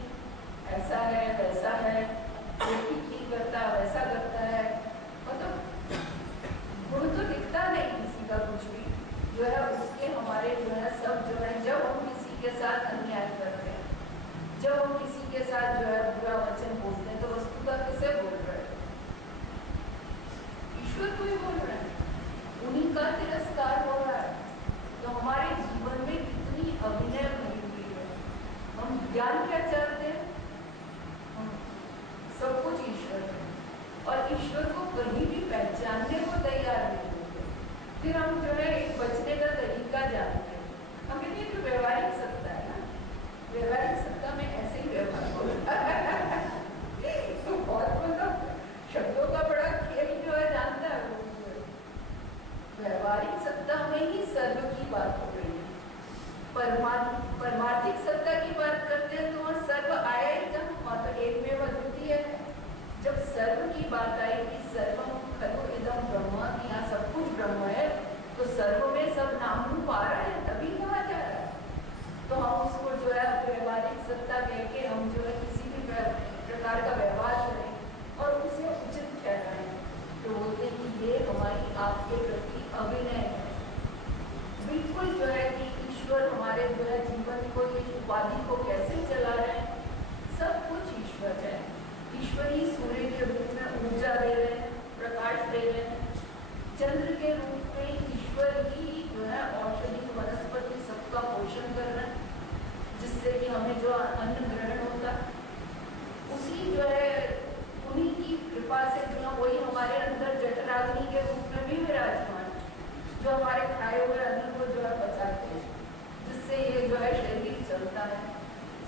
ऐसा है वैसा है, ये ठीक नहीं करता वैसा करता है, मतलब गुण तो दिखता नहीं किसी का कुछ भी, जो है उसके हमारे जो है सब जो है, जब हम किसी के साथ अन्याय करते हैं, जब हम किसी के साथ जो है बुरा वचन बोलते हैं, तो वस्तुतः किसे बोल रहे हैं? ईश्वर को ही बोल रहे हैं, उन्हीं का तिरस्कार हो रहा है। तो हमारे जीवन में कितनी अभिनय भरी हुई है। हम ज्ञान क्या चाहते हैं? सब कुछ ईश्वर है और ईश्वर को कहीं भी पहचानने को तैयार नहीं होते। फिर हम जो है एक बचने का तरीका जानते हैं, हम कहते हैं कि व्यवहारिक सत्ता है ना, व्यवहारिक सत्ता में ऐसे ही व्यवहार होता है। तो बहुत मतलब शब्दों का बड़ा खेल जो है जानता है वो। व्यवहारिक सत्ता में ही सर्व की बात हो रही है, परमार्थिक सत्ता की बात करते हैं तो वहाँ सर्व आया ही था, मतलब एक में अद्वितीय है। जब सर्व की बात आई कि सर्वम खलु इदम ब्रह्म, यहाँ सब कुछ ब्रह्म है, तो सर्व में सब नाम रूप आ रहा है, तभी कहा जा रहा है। तो हम उसको जो है व्यवहारिक सत्ता कह के हम जो है किसी भी प्रकार का व्यवहार करें और उसे उचित ठहराएं, तो बोलते हैं कि ये हमारी आपके प्रति अभिनय है। बिल्कुल जो है कि ईश्वर हमारे जो है जीवन को, ये उपाधि को कैसे चला रहे हैं, सब कुछ ईश्वर है। ईश्वर ही सूर्य के रूप में ऊर्जा दे रहे हैं, प्रकाश दे रहे हैं, चंद्र के रूप में ईश्वर ही जो है औषधि वनस्पति सबका पोषण कर रहे हैं, जिससे कि हमें जो अन्न ग्रहण होता है, उसी जो है उन्हीं की कृपा से जो है वही हमारे अंदर जठराग्नि के रूप में भी विराजमान है, जो हमारे खाए हुए अन्न को जो है पचाते हैं, जिससे ये जो है शरीर चलता है।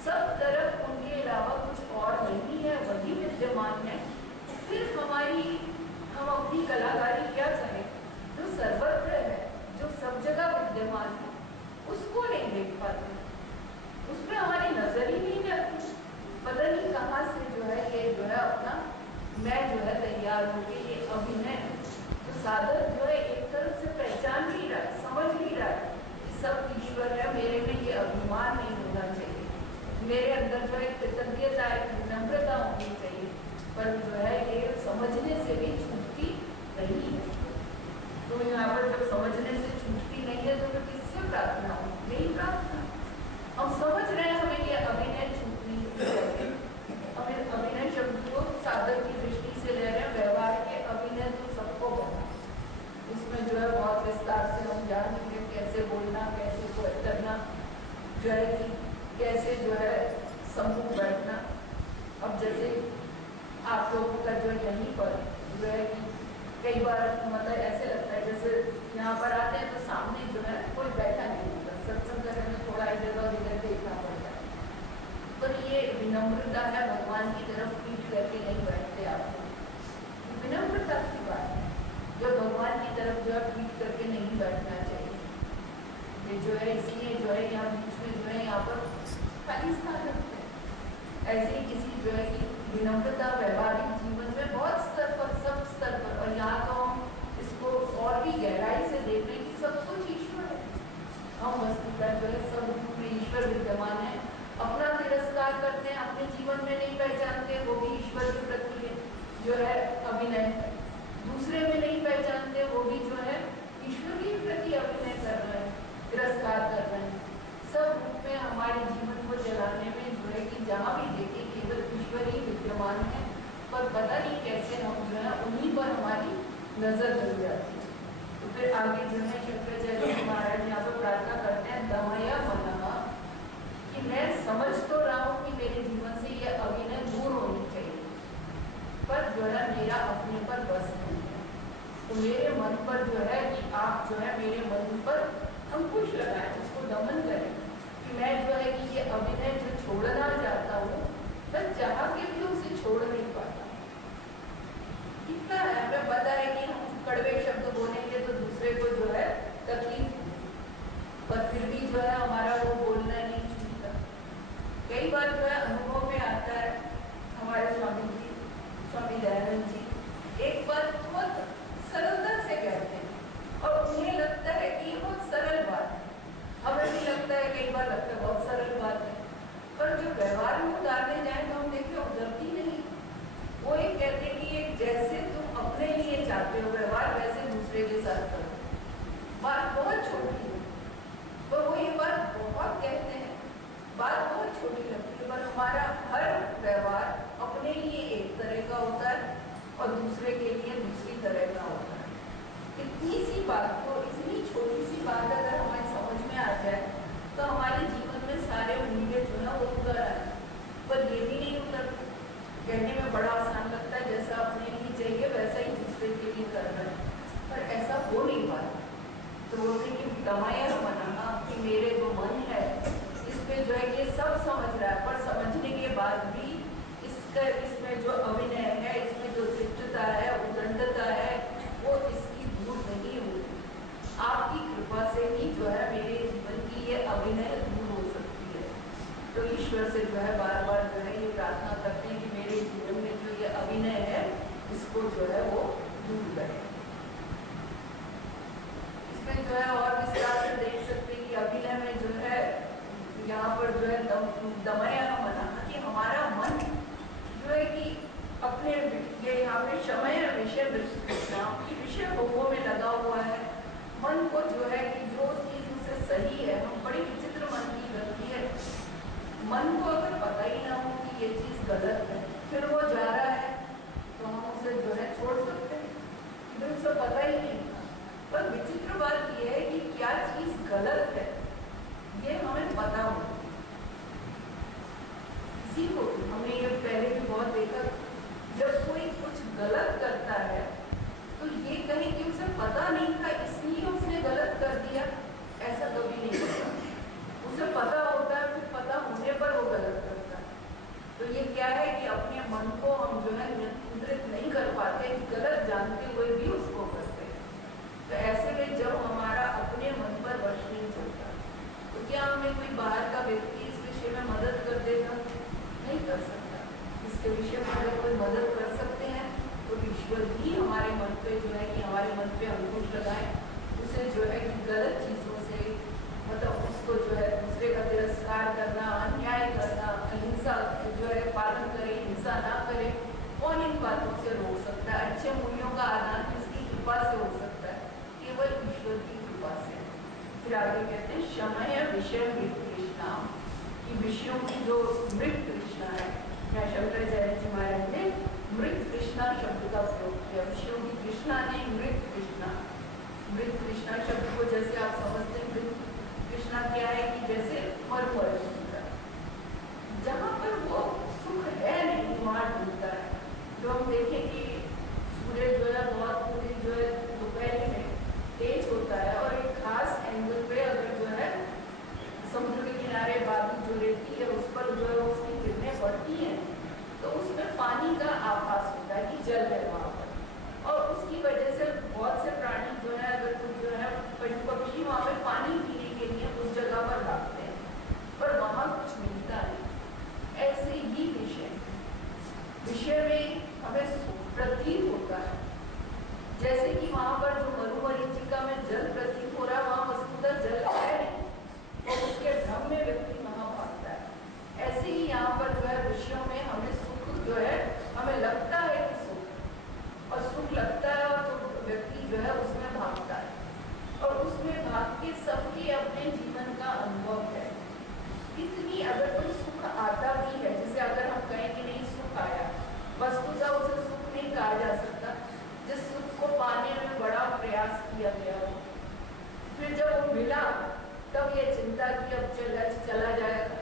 सब तरफ उनके अलावा कुछ और नहीं है, वही विद्यमान है। फिर हम अपनी कलाकारी क्या करें? जो सर्वत्र है, जो सब जगह विद्यमान है, उसको नहीं देख पाते, उसमें हमारी नजर ही नहीं जाती। पता नहीं कहाँ से जो है ये जो है अपना मैं जो है तैयार होके ये अभिनय, तो साधक जो है एक तरफ से पहचान नहीं रहा है, समझ नहीं रहा है कि सब ईश्वर है, मेरे में ये अभिमान नहीं होना चाहिए, मेरे अंदर जो है कृतज्ञता, एक विनम्रता होनी चाहिए, पर जो है ये समझने से भी छूटती नहीं है। तो यहाँ पर जब समझने से छूटती नहीं है तो किससे प्रार्थना हो? नहीं प्रार्थना, हम समझ रहे हैं हमें ये अभिनय छूटनी चाहिए। हमें अभिनय शब्द को साधक की दृष्टि से ले रहे हैं, व्यवहार के अभिनय तो सबको बना, उसमें जो है बहुत विस्तार से हम जानेंगे कैसे बोलना, कैसे करना, जो है कि कैसे जो है समूह बैठना। अब जैसे आप लोगों का जो यहीं पर जो है कि कई बार मतलब ऐसे लगता है जैसे यहाँ पर आते हैं तो सामने जो है कोई बैठा नहीं होता, सत्संग करने में थोड़ा इधर और इधर देखना पड़ता है, पर ये विनम्रता है, भगवान की तरफ पीठ करके नहीं बैठते आप, विनम्रता की बात है, जो भगवान की तरफ जो है पीठ करके नहीं बैठना चाहिए। ये जो है इसलिए जो है यहाँ बीच में जो है यहाँ पर खाली स्थान रखते हैं। ऐसे ही किसी जो है कि विनम्रता व्यवहारिक जीवन में बहुत स्तर पर, सब स्तर पर, और यहाँ तो हम इसको और भी गहराई से देख रहे हैं कि सब कुछ ईश्वर है, हम वस्तुतः जो है सब रूप में ईश्वर विद्यमान है। अपना तिरस्कार करते हैं, अपने जीवन में नहीं पहचानते, वो भी ईश्वर के प्रति जो है अभिनय है। दूसरे में नहीं पहचानते, वो भी जो है ईश्वर के प्रति अभिनय कर रहे हैं, तिरस्कार कर रहे हैं। सब रूप में हमारे जीवन को चलाने में जो है कि जहाँ भी देखे केवल ईश्वर ही विद्यमान है, पर पता नहीं कैसे हम जो है उन्हीं पर हमारी नजर लग जाती है। तो फिर आगे जो है शंकराचार्य महाराज यहाँ पर प्रार्थना करते हैं, दमया मना, कि मैं समझ तो रहा हूँ कि मेरे जीवन से ये अभिनय दूर होनी चाहिए, पर जो है मेरा अपने पर बस नहीं है। तो मेरे मन पर जो है कि आप जो है मेरे मन पर अंकुश लगाएं, उसको दमन करें कि मैं जो है कि ये अभिनय जो छोड़ना चाहता हूँ, मैं चाह के भी उसे छोड़ नहीं पाता। कितना है, हमें पता है कि हम कड़वे शब्द बोलेंगे तो दूसरे को जो है तकलीफ होगी, पर फिर भी जो है हमारा वो बोलना नहीं छूटता। कई बार जो है अनुभव में आता है, हमारे स्वामी जी, स्वामी दयानंद जी एक बात बहुत सरलता से कहते हैं और उन्हें लगता है कि ये बहुत सरल बात है, हमें भी लगता है, कई बार लगता है बहुत सरल बात है, पर जो व्यवहार में उतारने जाए तो हम देखिए उतरती नहीं। वो एक कहते हैं कि एक जैसे तुम अपने लिए चाहते हो व्यवहार, वैसे दूसरे के साथ करो। बात बहुत छोटी है, पर वो ये बात बहुत कहते हैं, बात बहुत छोटी लगती है, पर हमारा हर व्यवहार अपने लिए एक तरह का होता है और दूसरे के लिए दूसरी तरह का होता है। इतनी सी बात को, इतनी छोटी सी बात अगर हमें समझ में आ जाए तो हमारे जीवन में सारे मूल्य जो है वो उतर आए, पर ये भी नहीं उतरते। कहने में बड़ा आसान लगता है, जैसा अपने लिए चाहिए वैसा ही दूसरे के लिए करना है, पर ऐसा हो नहीं पाता। तो बोलते कि दमाया मना कि मेरे जो मन है इस पे जो है ये सब समझ रहा है, पर समझने के बाद भी इसमें जो अभिनय है, इसमें जो शिष्टता है, उदंडता है, वो इसकी दूर नहीं होती। आपकी कृपा से ही जो है मेरे जीवन की ये अभिनय दूर हो सकती है। तो ईश्वर से जो है बार बार जो है ये प्रार्थना करते हैं कि मेरे जीवन में जो ये अभिनय है इसको जो है वो दूर करें। इसमें जो है और विस्तार से देख सकते हैं कि अभिनय में जो है यहाँ पर जो है दमया मना कि हमारा मन जो है कि अपने ये यहाँ पे समय विषय विषय भोगों में लगा हुआ है। मन को जो है कि जो चीज उसे सही है, हम बड़ी विचित्र मन की गलती है, मन को अगर पता ही ना हो कि ये चीज गलत है, फिर वो जा रहा है तो हम उसे जो है छोड़ सकते हैं, फिर उसे पता ही नहीं था। पर विचित्र बात यह है कि क्या चीज गलत है ये हमें पता हो। किसी को हमने ये पहले भी बहुत देखा, जब कोई कुछ गलत करता है तो ये कहें कि उसे पता नहीं था इसलिए उसने गलत कर दिया, ऐसा कभी नहीं होता। उसे पता होता है, फिर पता होने पर वो गलत करता है। तो ये क्या है कि अपने मन को हम जो है नियंत्रित नहीं कर पाते, गलत जानते हुए भी उसको करते हैं। तो ऐसे में जब हमारा अपने मन पर वश नहीं चलता तो क्या हमें कोई बाहर का व्यक्ति इस विषय में मदद कर देगा? नहीं कर सकता। इसके विषय में अगर कोई मदद कर सकते हैं तो ईश्वर ही हमारे मन पे जो है कि हमारे मन पे अंकुश लगाए, उसे जो है कि गलत चीज़ों से, मतलब उसको जो है दूसरे का तिरस्कार करना, अन्याय करना, अहिंसा जो है पालन करे, हिंसा ना करे, कौन इन बातों से रोक सकता है? अच्छे मूल्यों का आदान किसकी कृपा से हो सकता है? केवल ईश्वर की कृपा से। फिर आगे कहते हैं शमय विषय मृत तृष्णा, कि विषयों की जो मृत तृष्णा है, या शंकराचार्य जी महाराज ने मृत तृष्णा शब्द का प्रयोग किया। विषयों की तृष्णा नहीं, मृत तृष्णा। मृत तृष्णा शब्द को जैसे आप समझते हैं, मृत तृष्णा क्या है कि जैसे मरुभूमि, जहाँ पर वो सुख है नहीं वहाँ ढूंढता है। जो हम देखें कि सूर्य जो है बहुत पूरी जो है दोपहर में तेज होता है और एक खास एंगल पे अगर जो है समुद्र के किनारे बालू जो रहती है उस पर जो है उसकी किरणें पड़ती हैं तो उसमें पानी का आभास होता है कि जल है वहाँ पर, और उसकी वजह से बहुत से प्राणी जो है अगर कुछ जो है पशु पक्षी वहाँ पे पानी पीने के लिए उस जगह पर भागते हैं, पर वहाँ कुछ मिलता नहीं। ऐसे ही विषय में हमें प्रतीत होता है, जैसे कि वहां पर जो मरुमरीचिका में जल प्रतीत हो रहा है वहां वस्तुतः जल है नहीं और उसके भ्रम में व्यक्ति वहां भागता है। ऐसे ही यहाँ पर जो है विषयों में हमें सुख जो है, हमें लगता है कि सुख और सुख लगता है और तो व्यक्ति जो है उसमें भागता है और उसमें भाग के सबके अपने जीवन का अनुभव है। इतनी अगर कोई सुख आता भी है, जैसे अगर हम कहें कि नहीं सुख आया, वस्तुतः उसे सुख नहीं कहा जा सकता जिस सुख को पाने में बड़ा प्रयास किया गया हो। फिर जब वो मिला तब ये चिंता की अब चला जाएगा,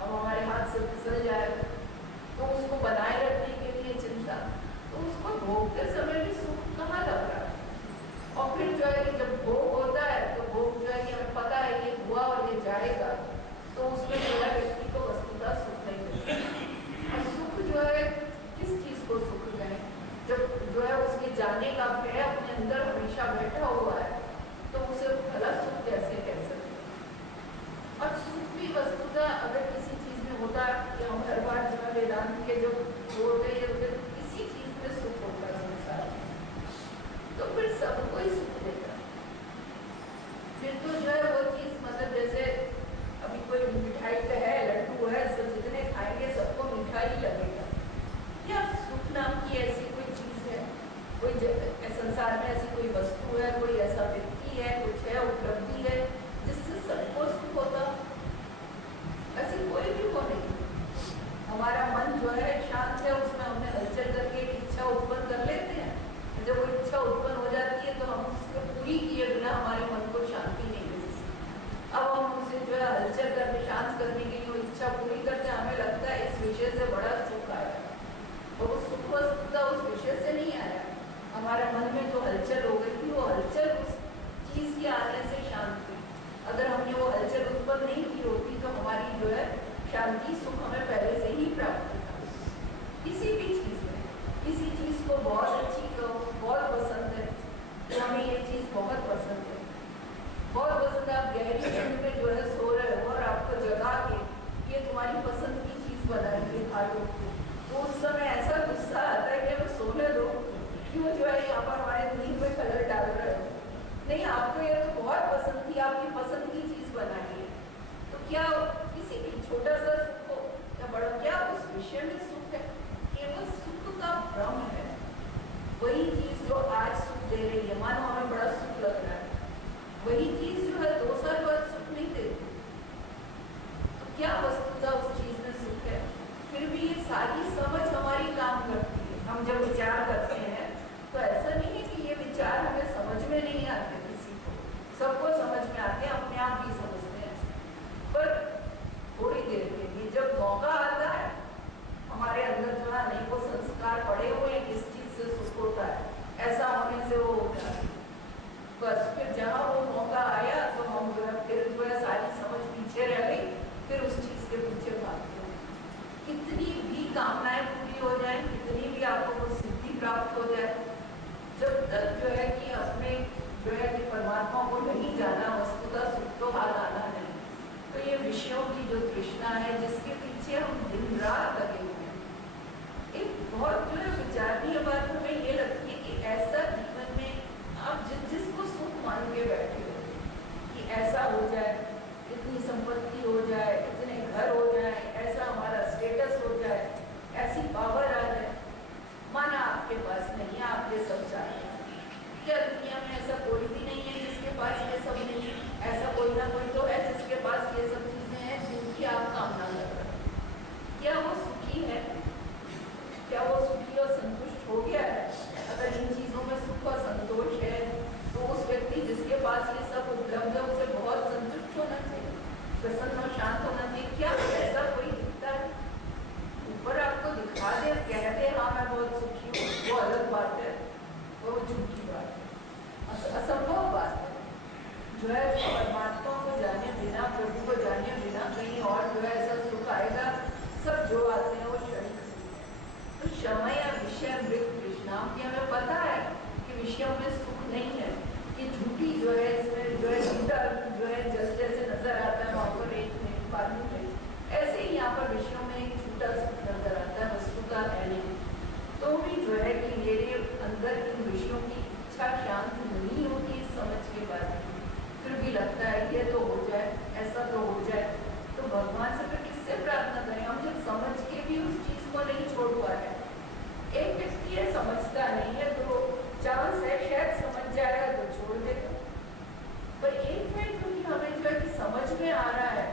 अब हमारे हाथ से फिसल जाएगा, तो उसको बनाए रखने के लिए चिंता, तो उसको भोगते समय भी सुख कहाँ लग रहा है? अच्छा बैठा हुआ है तो उसे भला सुख कैसे कह सकते? और सुख भी वस्तुतः अगर किसी चीज में होता है कि हम हर बार जो है वेदांत के जो होते हैं किसी चीज में सुख होता है संसार में, तो फिर सबको ही सुख देता है। फिर तो जो है वो चीज मतलब जैसे अभी कोई मिठाई का है, लड्डू है, सब जितने खाएंगे सबको मिठाई लगेगा। या सुख नाम की ऐसी कोई चीज है, कोई संसार में ऐसी कोई वस्तु है, कोई ऐसा व्यक्ति है, कुछ है, उपलब्धि है जिससे सबको सुख होता? ऐसी कोई भी वो नहीं। हमारा मन जो है शांत है, उसमें हमने हलचल करके एक इच्छा उत्पन्न कर लेते हैं। जब वो इच्छा उत्पन्न हो जाती है तो हम उसको पूरी किए बिना हमारे मन को शांति नहीं मिलती। अब हम उसे जो है हलचल करके शांत करने के लिए वो इच्छा पूरी करते हैं, हमें लगता है इस विषय से बड़ा सुख आया, और वो सुख वस्तुतः उस विषय से नहीं आया। हमारे मन में जो हलचल हो गई थी वो हलचल उस चीज के आने से शांत हुई। अगर हमने वो हलचल उत्पन्न नहीं की होती तो हमारी जो है शांति सुख हमें पहले से ही प्राप्त होता। किसी भी चीज में किसी चीज को बहुत अच्छी बहुत पसंद है तो हमें ये चीज बहुत पसंद है, बहुत पसंद है। आप गहरी नींद में जो है सो रहे हो और आपको जगा के ये तुम्हारी पसंद की चीज बनाएंगे खा लो, तो उस समय ऐसा गुस्सा आता है कि हमें सोने दो, क्यों जो है यहाँ पर हमारे नींद में कलर डाल रहे हो? नहीं, आपको ये तो बहुत पसंद थी, आपकी पसंद की चीज बनाई है, तो क्या किसी भी छोटा सा सुख हो या बड़ा, क्या उस विषय में सुख है? केवल सुख का भ्रम है। वही चीज जो आज सुख दे रही है, मानो हमें बड़ा सुख लग रहा है, वही चीज जो है 2 साल बाद सुख नहीं देती। तो क्या वस्तुतः उस चीज में सुख है? फिर भी ये सारी समझ हमारी काम करती है। हम जब विचार करते हैं तो ऐसा नहीं है कि ये विचार हमें समझ में नहीं आते, किसी को सबको समझ में आते हैं, अपने आप भी समझते हैं, पर थोड़ी देर के लिए जब मौका आता है हमारे अंदर जो है अनेकों संस्कार पड़े हुए हैं किस चीज से सुख होता है, ऐसा होने से वो होता है। बस फिर जहाँ वो मौका आया तो हम जो है फिर जो है सारी समझ पीछे रह गई, फिर उस चीज के पीछे भागते हैं। कितनी भी कामनाएं पूरी हो जाए, कितनी भी आपको कुछ सिद्धि प्राप्त हो जाए, जब तक जो है कि अपने जो है कि परमात्मा को नहीं जाना, वस्तुतः सुख तो हाथ आना नहीं। तो ये विषयों की जो तृष्णा है जिसके पीछे हम दिन रात लगे हुए हैं, एक बहुत जो है विचारणीय बात हमें ये लगती है कि ऐसा जीवन में आप जिसको सुख मान के बैठे हो कि ऐसा हो जाए, इतनी संपत्ति हो जाए, इतने घर हो जाए, ऐसा हमारा स्टेटस हो जाए, ऐसी पावर आ जाए, माना आपके पास नहीं है, आप ये सब चाहते हैं। क्या दुनिया में ऐसा कोई भी नहीं है जिसके पास ये सब नहीं है? ऐसा कोई ना कोई तो है जिसके पास ये सब चीजें हैं जिनकी आप कामना कर रहे हैं। क्या वो सुखी है? क्या वो सुखी और संतुष्ट हो गया है? अगर इन चीजों में सुख और संतोष है तो उस व्यक्ति जिसके पास ये सब उपलब्ध है उसे बहुत संतुष्ट होना चाहिए, प्रसन्न और शांत होना चाहिए। क्या ऐसा कोई दिखता है? ऊपर आपको दिखा दे, कह दे हाँ मैं बहुत सुखी हूँ, वो अलग बात है, वो झूठी बात है, असंभव बात है। जो है परमात्मा को जाने बिना, प्रभु को जाने बिना कहीं और जो है ऐसा सुख आएगा? सब जो आते हैं वो क्षणिक सुख है। तो समय या विषय मृत कृष्णा की हमें पता है कि विषयों में सुख नहीं है, कि झूठी जो है इसमें जो है झूठा जो है जैसे नजर आता है वहां पर एक में बालू में, ऐसे ही यहाँ पर विषयों में एक झूठा सुख नजर आता है, वस्तु का है नहीं। तो भी जो है कि मेरे अंदर इन विषयों की इच्छा शांत नहीं होती इस समझ के बाद, फिर भी लगता है ये तो हो जाए, ऐसा तो हो जाए। तो भगवान से फिर किससे प्रार्थना करें? हम जब समझ के भी उस चीज को नहीं छोड़ पा रहे। एक व्यक्ति है समझता नहीं है तो चांस है शायद समझ जाएगा तो छोड़ देगा, पर एक है जो कि हमें जो है कि समझ में आ रहा है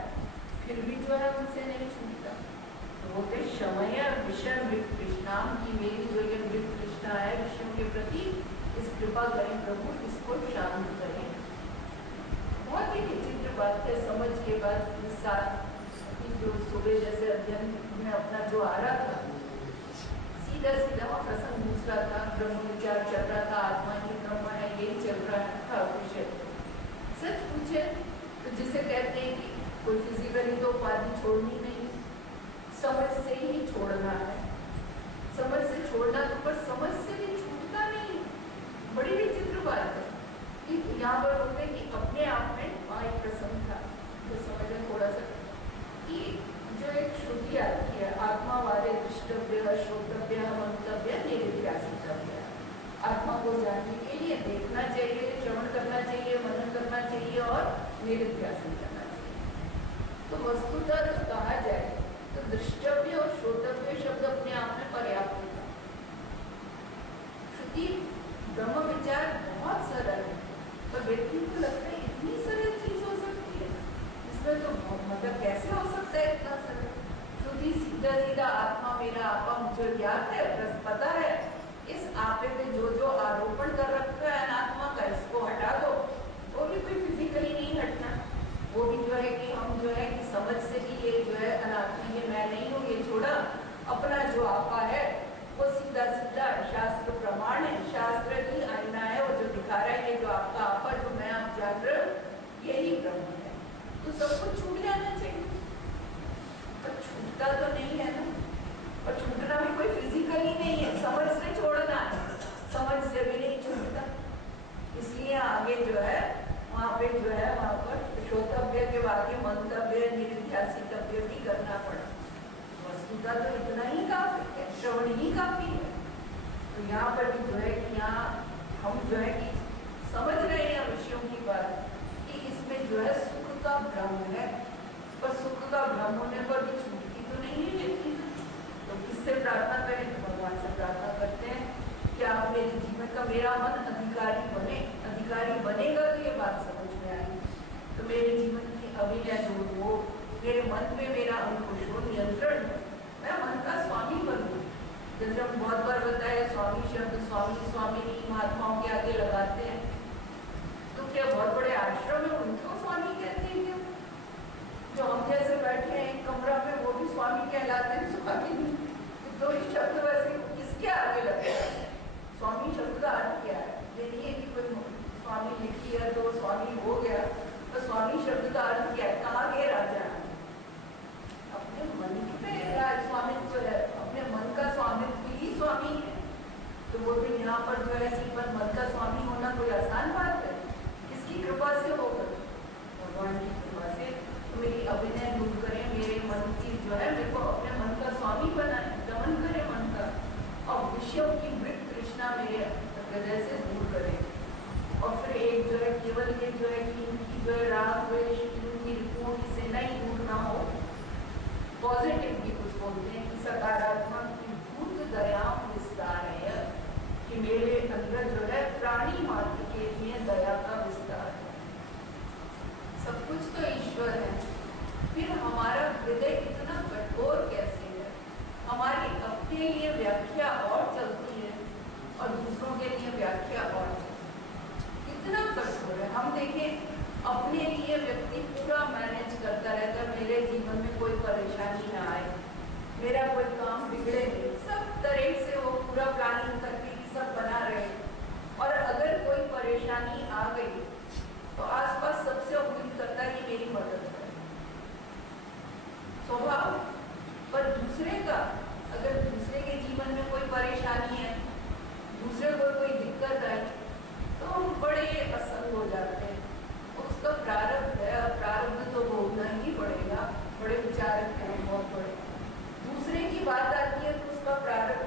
फिर भी जो है उनसे नहीं छूटता। तो वो कहते समय विषय मृत कृष्णा की मेरी जो ये मृत कृष्णा है विषयों के प्रति, इस कृपा करें प्रभु, इसको शांत करें। बहुत ही विचित्र बात है समझ के बाद जो सुबह जैसे अध्ययन में अपना जो आ रहा था, सीधा सीधा वहाँ प्रसंग दूसरा था, ब्रह्म विचार चल रहा था, आत्मा ही ब्रह्म है, यही चल रहा था विषय। सच पूछे तो जिसे कहते हैं कि कोई फिजिकली तो उपाधि छोड़नी नहीं, समझ से ही छोड़ना है, समझ से छोड़ना तो, पर समझ से भी छूटता नहीं। बड़ी विचित्र बात है। करना चाहिए, श्रवण करना चाहिए, मनन करना चाहिए और निधिध्यासन करना चाहिए। तो वस्तुतः तो कहा जाए तो दृष्टव्य और श्रोतव्य शब्द अपने आप में पर्याप्त था। श्रुति ब्रह्म विचार बहुत सरल है, पर व्यक्ति को लगता है इतनी सरल चीज हो सकती है, इसमें तो मतलब कैसे हो सकता है इतना सरल। श्रुति सीधा सीधा आत्मा मेरा आपा मुझे ज्ञात है, बस पता है, इस आपे पे जो जो आरोपण कर रखा है अनात्मा का, इसको हटा दो। वो भी कोई फिजिकली नहीं हटना, वो भी जो है कि हम जो है कि समझ से भी ये जो है अनात्मा, ये मैं नहीं हूँ, ये छोड़ा, अपना जो आपा है वो सीधा सीधा शास्त्र प्रमाण है, शास्त्र ही आईना है, वो जो दिखा रहा है ये जो आपका आपा जो मैं आप जान रहे हो यही ब्रह्म है। तो सब कुछ छूट जाना चाहिए, पर छूटता तो नहीं है ना। और छूटना भी कोई फिजिकली नहीं है, समझ से छोड़ना है, समझ से भी नहीं छूटता। इसलिए आगे जो है वहाँ पे जो है वहाँ पर श्रोतव्य के बाद मंतव्य निधिध्यासितव्य भी करना पड़ा। वस्तुतः तो इतना ही काफी है, श्रवण ही काफी है। तो यहाँ पर भी जो है कि यहाँ हम जो है कि समझ रहे हैं विषयों की बात कि इसमें जो है सुख का भ्रम है, पर सुख का भ्रम होने पर भी छूटती तो नहीं है व्यक्ति। तो किससे प्रार्थना करें? तो भगवान से प्रार्थना करते हैं कि आप मेरे जीवन का, मेरा मन अधिकारी बने। अधिकारी बनेगा तो ये बात समझ में आएगी। तो मेरे जीवन की अभिनय हो, मेरे मन में मेरा अंकुश हो, नियंत्रण हो, मैं मन का स्वामी बनूं। जैसे हम बहुत बार बताया स्वामी शब्द स्वामी स्वामी महात्माओं के आगे लगाते हैं, तो क्या बहुत बड़े आश्रम है उनको स्वामी कहते हैं क्या? जो हम जैसे बैठे हैं एक कमरा में वो भी स्वामी कहलाते हैं? स्वामी नहीं। तो इस शब्द वैसे किसके आगे लगता है? स्वामी शब्द का अर्थ क्या है? ये नहीं है कि कोई स्वामी लिख दिया तो स्वामी हो गया। तो स्वामी शब्द का अर्थ क्या है? कहाँ गए राजा? अपने मन पे राज स्वामित्व है, अपने मन का स्वामित्व ही स्वामी है। तो वो भी यहाँ पर जो है कि पर मन का स्वामी होना कोई आसान बात है? किसकी कृपा से होगा? भगवान की कृपा से। तो मेरी अभिनय दूर करें, मेरे मन की जो है मेरे को अपने मन का स्वामी बनाए, दमन करे मन का, और विषयों की मृत तृष्णा मेरे हृदय से दूर करे। और फिर एक जो है केवल ये जो है कि इनकी जो है राग द्वेष इनकी रिपुओं की सेना ही दूर ना हो, पॉजिटिव भी कुछ बोलते हैं कि सकारात्मक की भूत दया विस्तार है, कि मेरे अंदर जो है प्राणी मात्र के लिए दया का विस्तार है। सब कुछ तो ईश्वर है, फिर हमारा हृदय इतना कठोर कैसे है? हमारी अपने लिए व्याख्या और चलती है और दूसरों के लिए व्याख्या और चलती है। कितना कठोर है। हम देखें अपने लिए व्यक्ति पूरा मैनेज करता रहता है, मेरे जीवन में कोई परेशानी ना आए, मेरा कोई काम बिगड़े नहीं, सब तरह से वो पूरा प्लानिंग करके सब बना रहे। और अगर कोई परेशानी आ गई तो आसपास सबसे उम्मीद करता है कि मेरी मदद करे, स्वभाव। पर दूसरे का, अगर दूसरे के जीवन में कोई परेशानी है, दूसरे को कोई दिक्कत आई, तो हम बड़े असंग हो जाते हैं। उसका प्रारब्ध है, प्रारब्ध तो भोगना ही पड़ेगा, बड़े विचारक हैं बहुत बड़े। दूसरे की बात आती है तो उसका प्रारब्ध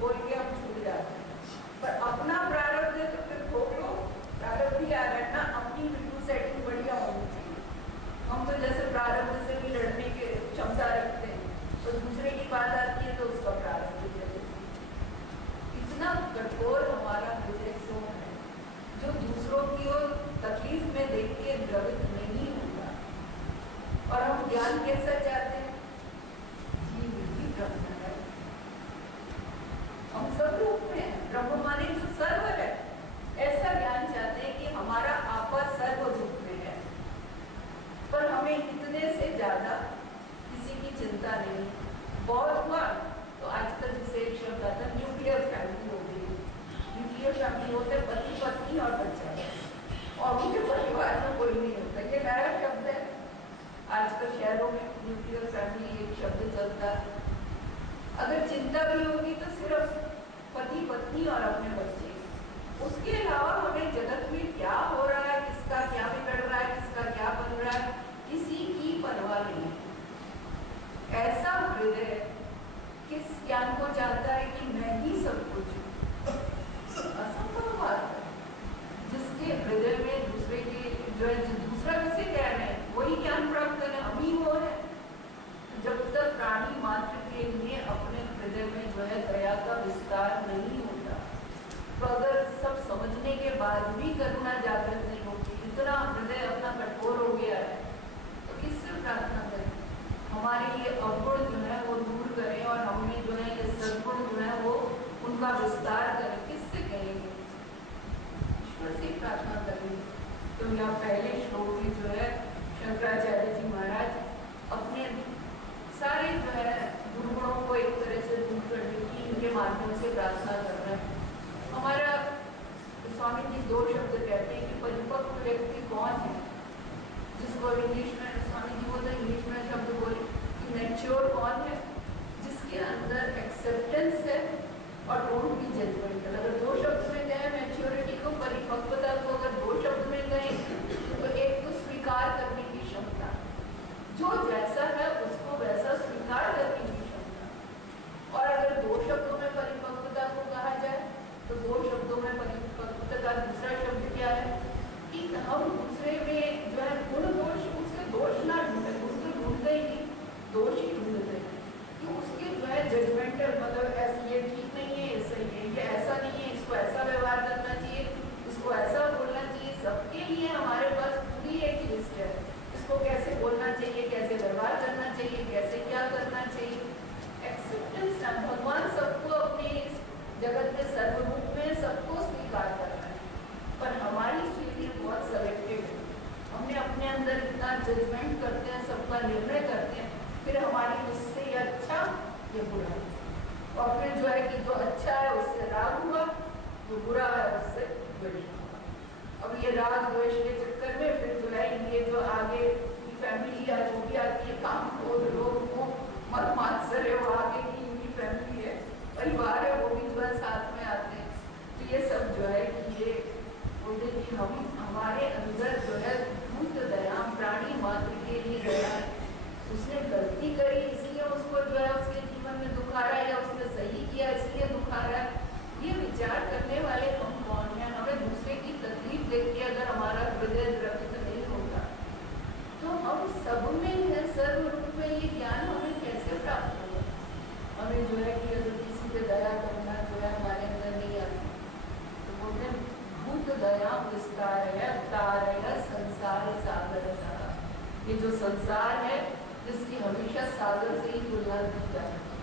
बोल के हम छूट जाते हैं, पर अपना प्रारब्ध है तो फिर भोग लो। प्रारब्ध ही आ रहा है ना, अपनी बिल्कुल सेटिंग बढ़िया होनी चाहिए। हम तो जैसे प्रारब्ध से भी लड़ने की क्षमता रखते हैं, तो दूसरे की बात आती है तो उसका प्रारब्ध जैसे इतना कठोर हमारा हृदय क्यों है, जो दूसरों की ओर तकलीफ में देख के द्रवित नहीं होगा। और हम ज्ञान कैसा चाहते हैं? ब्रह्म है, हम सब रूप में हैं, ब्रह्म माने जो सर्व है, ऐसा ज्ञान चाहते हैं कि हमारा आपा सर्व रूप में है। पर हमें इतने से ज्यादा किसी की चिंता नहीं। बहुत हुआ तो आजकल जिसे एक शब्द आता है न्यूक्लियर फैमिली हो गई। न्यूक्लियर फैमिली होते पति पत्नी और बच्चा, और उनके परिवार में कोई नहीं होता। ये नया शब्द है, आजकल शहरों में न्यूक्लियर फैमिली एक शब्द चलता है। अगर चिंता भी होगी तो सिर्फ पति पत्नी और अपने बच्चे, उसके अलावा हमें जगत में क्या हो रहा है, किसका क्या बिगड़ रहा है, किसका क्या बन रहा है, किसी की परवाह नहीं। ऐसा हृदय किस ज्ञान को चाहता है कि मैं ही सब कुछ हूँ? असंभव बात है। तो अगर सब समझने के बाद भी करुणा जागृत नहीं होगी, इतना हृदय अपना कठोर हो गया है, तो किससे प्रार्थना करें? हमारे ये अवगुण जो है वो दूर करें और हमें जो है ये सद्गुण जो है वो उनका विस्तार करें। किससे करेंगे? ईश्वर से प्रार्थना करेंगे। तो यहाँ पहले श्लोक में जो है शंकराचार्य जी महाराज अपने सारे जो है दुर्गुणों को एक तरह से दूर करने की इनके माध्यम से प्रार्थना कर रहे हैं। हमारा स्वामी जी दो शब्द कहते हैं कि परिपक्व व्यक्ति कौन है, जिसको इंग्लिश में स्वामी जी बोलते इंग्लिश में शब्द बोले कि मैच्योर कौन है, जिसके अंदर एक्सेप्टेंस है और डोंट बी जजमेंटल। अगर दो शब्द में कहें मैच्योरिटी को, परिपक्वता को अगर दो शब्द में कहें तो एक तो स्वीकार करने की क्षमता, जो जैसा है उसको वैसा स्वीकार करने की क्षमता। और अगर दो शब्दों में परिपक्वता को कहा जाए तो दो शब्दों में परिपक्वता का दूसरा शब्द क्या है कि हम दूसरे में जो है गुण दोष, उसके दोष ना ढूंढे, गुण तो ढूंढते ही नहीं, दोष ही ढूंढते हैं कि उसके जो है जजमेंटल, मतलब ऐसे ये ठीक नहीं है, सही है, ये ऐसा नहीं है, इसको ऐसा व्यवहार करना चाहिए, इसको ऐसा बोलना चाहिए। सबके लिए हमारे पास पूरी एक लिस्ट है, इसको कैसे बोलना चाहिए, कैसे व्यवहार करना चाहिए, कैसे क्या करना चाहिए। एक्सेप्टेंस है, भगवान सबको अपने इस जगत में सर्वरूप में सबको स्वीकार कर रहा है, पर हमारी स्वीकृति बहुत सेलेक्टिव है। हमने अपने अंदर इतना जजमेंट करते हैं, सबका निर्णय करते हैं, फिर हमारी उससे ये अच्छा ये बुरा, और फिर जो है कि जो अच्छा है उससे राग हुआ, जो बुरा है उससे द्वेष हुआ। अब ये राग द्वेष के चक्कर में फिर जो है ये जो आगे की फैमिली या जो भी आती है, काम क्रोध लोग को मत मात्सर्य, वो आगे की इनकी फैमिली है, परिवार है, वो भी जो है साथ में आते हैं। तो ये सब जो है कि ये बोलते कि हम हमारे अंदर जो है भूत दया, प्राणी मात्र के लिए दया है। उसने गलती करी इसलिए उसको जो है उसके जीवन में दुख आ रहा है, या उसने सही किया इसलिए दुख आ रहा है, ये विचार करने वाले हम कौन हैं? हमें दूसरे की तकलीफ देख के अगर हमारा हृदय द्रवित नहीं होता तो हम सब में है, सर्व रूप में ये ज्ञान हमें कैसे प्राप्त होगा? हमें जो है कि अगर किसी पे दया करना जो है हमारे अंदर नहीं आती, तो बोलते हैं भूत दया विस्तार है, तार है संसार सागर का। ये जो संसार है जिसकी हमेशा सागर से ही तुलना की जाती है,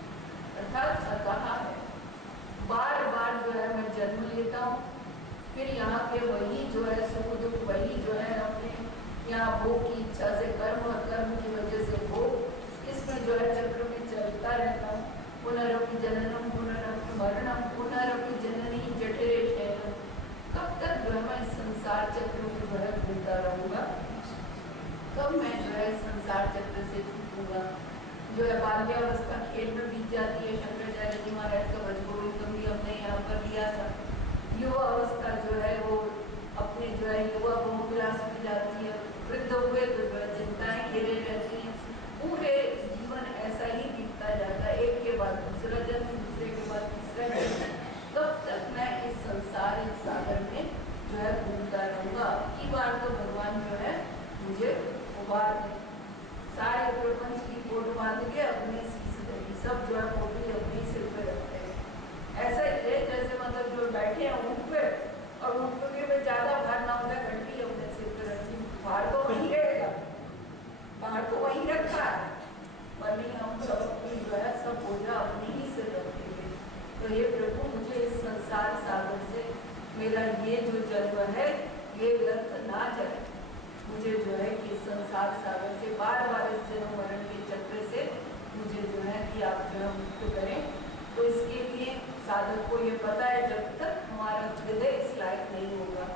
अर्थात अतः है। बार बार जो है मैं जन्म लेता हूँ, फिर यहाँ के वही जो है सुख दुख, वही जो है अपने यहाँ भोग की इच्छा से कर्म और कर्म की वजह से भोग, इसमें जो है चक्र में चलता रहता हूँ। पुनरपि जननम पुनरपि मरणम पुनरपि जननी जठरे शयनम। कब तक जो है मैं संसार चक्र में जो है घूमता रहूँगा? कब मैं जो है संसार चक्र से छूटूंगा? जो है बाल्यावस्था खेल में बीत जाती है। शंकराचार्य जी महाराज का भजगोविंदम भी हमने यहाँ पर लिया था। युवा अवस्था जो है वो अपने जो है युवा बहुविलास में जाती है, वृद्ध हुए तो जो है चिंताएं घेरे रहती हैं। पूरे जीवन ऐसा ही बीतता जाता है, एक के बाद दूसरा जन्म, दूसरे के बाद तीसरा जन्म। कब तक मैं इस संसार इस सागर में जो है घूमता रहूँगा? की बार तो भगवान जो है मुझे उबार दे, सारे प्रपंच की कोट बांध के अपने शीश देगी, सब जो है पोटली अपने सिर पे रखते हैं। ऐसा ही है जैसे मतलब जो बैठे हैं ऊँट पे, और ऊँट पे ज्यादा भार ना होता, घंटी अपने सिर पे रखी, भार तो वहीं रहेगा, भार तो वहीं रखा है, पर नहीं हम सब अपनी जो है सब बोझा अपने ही सिर रखेंगे। तो ये प्रभु मुझे इस संसार सागर से मेरा ये जो जन्म है ये व्यर्थ ना जाए। मुझे जो है कि संसार सागर से बार बार इस जन्म मरण के चक्र से मुझे जो है कि आप जो है मुक्त करें। तो इसके लिए साधक को ये पता है जब तक हमारा हृदय इस लायक नहीं होगा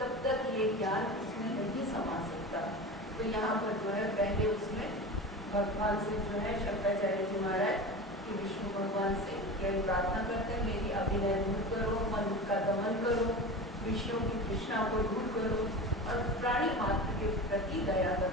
तब तक ये ज्ञान उसमें नहीं समा सकता। तो यहाँ पर जो है पहले उसमें भगवान से जो है शंकराचार्य जी महाराज कि विष्णु भगवान से यह प्रार्थना करते हैं, मेरी अभिनय दूर करो, मन का दमन करो, विष्णु की तृष्णा को दूर करो और प्राणी मात्र के प्रति दया करो।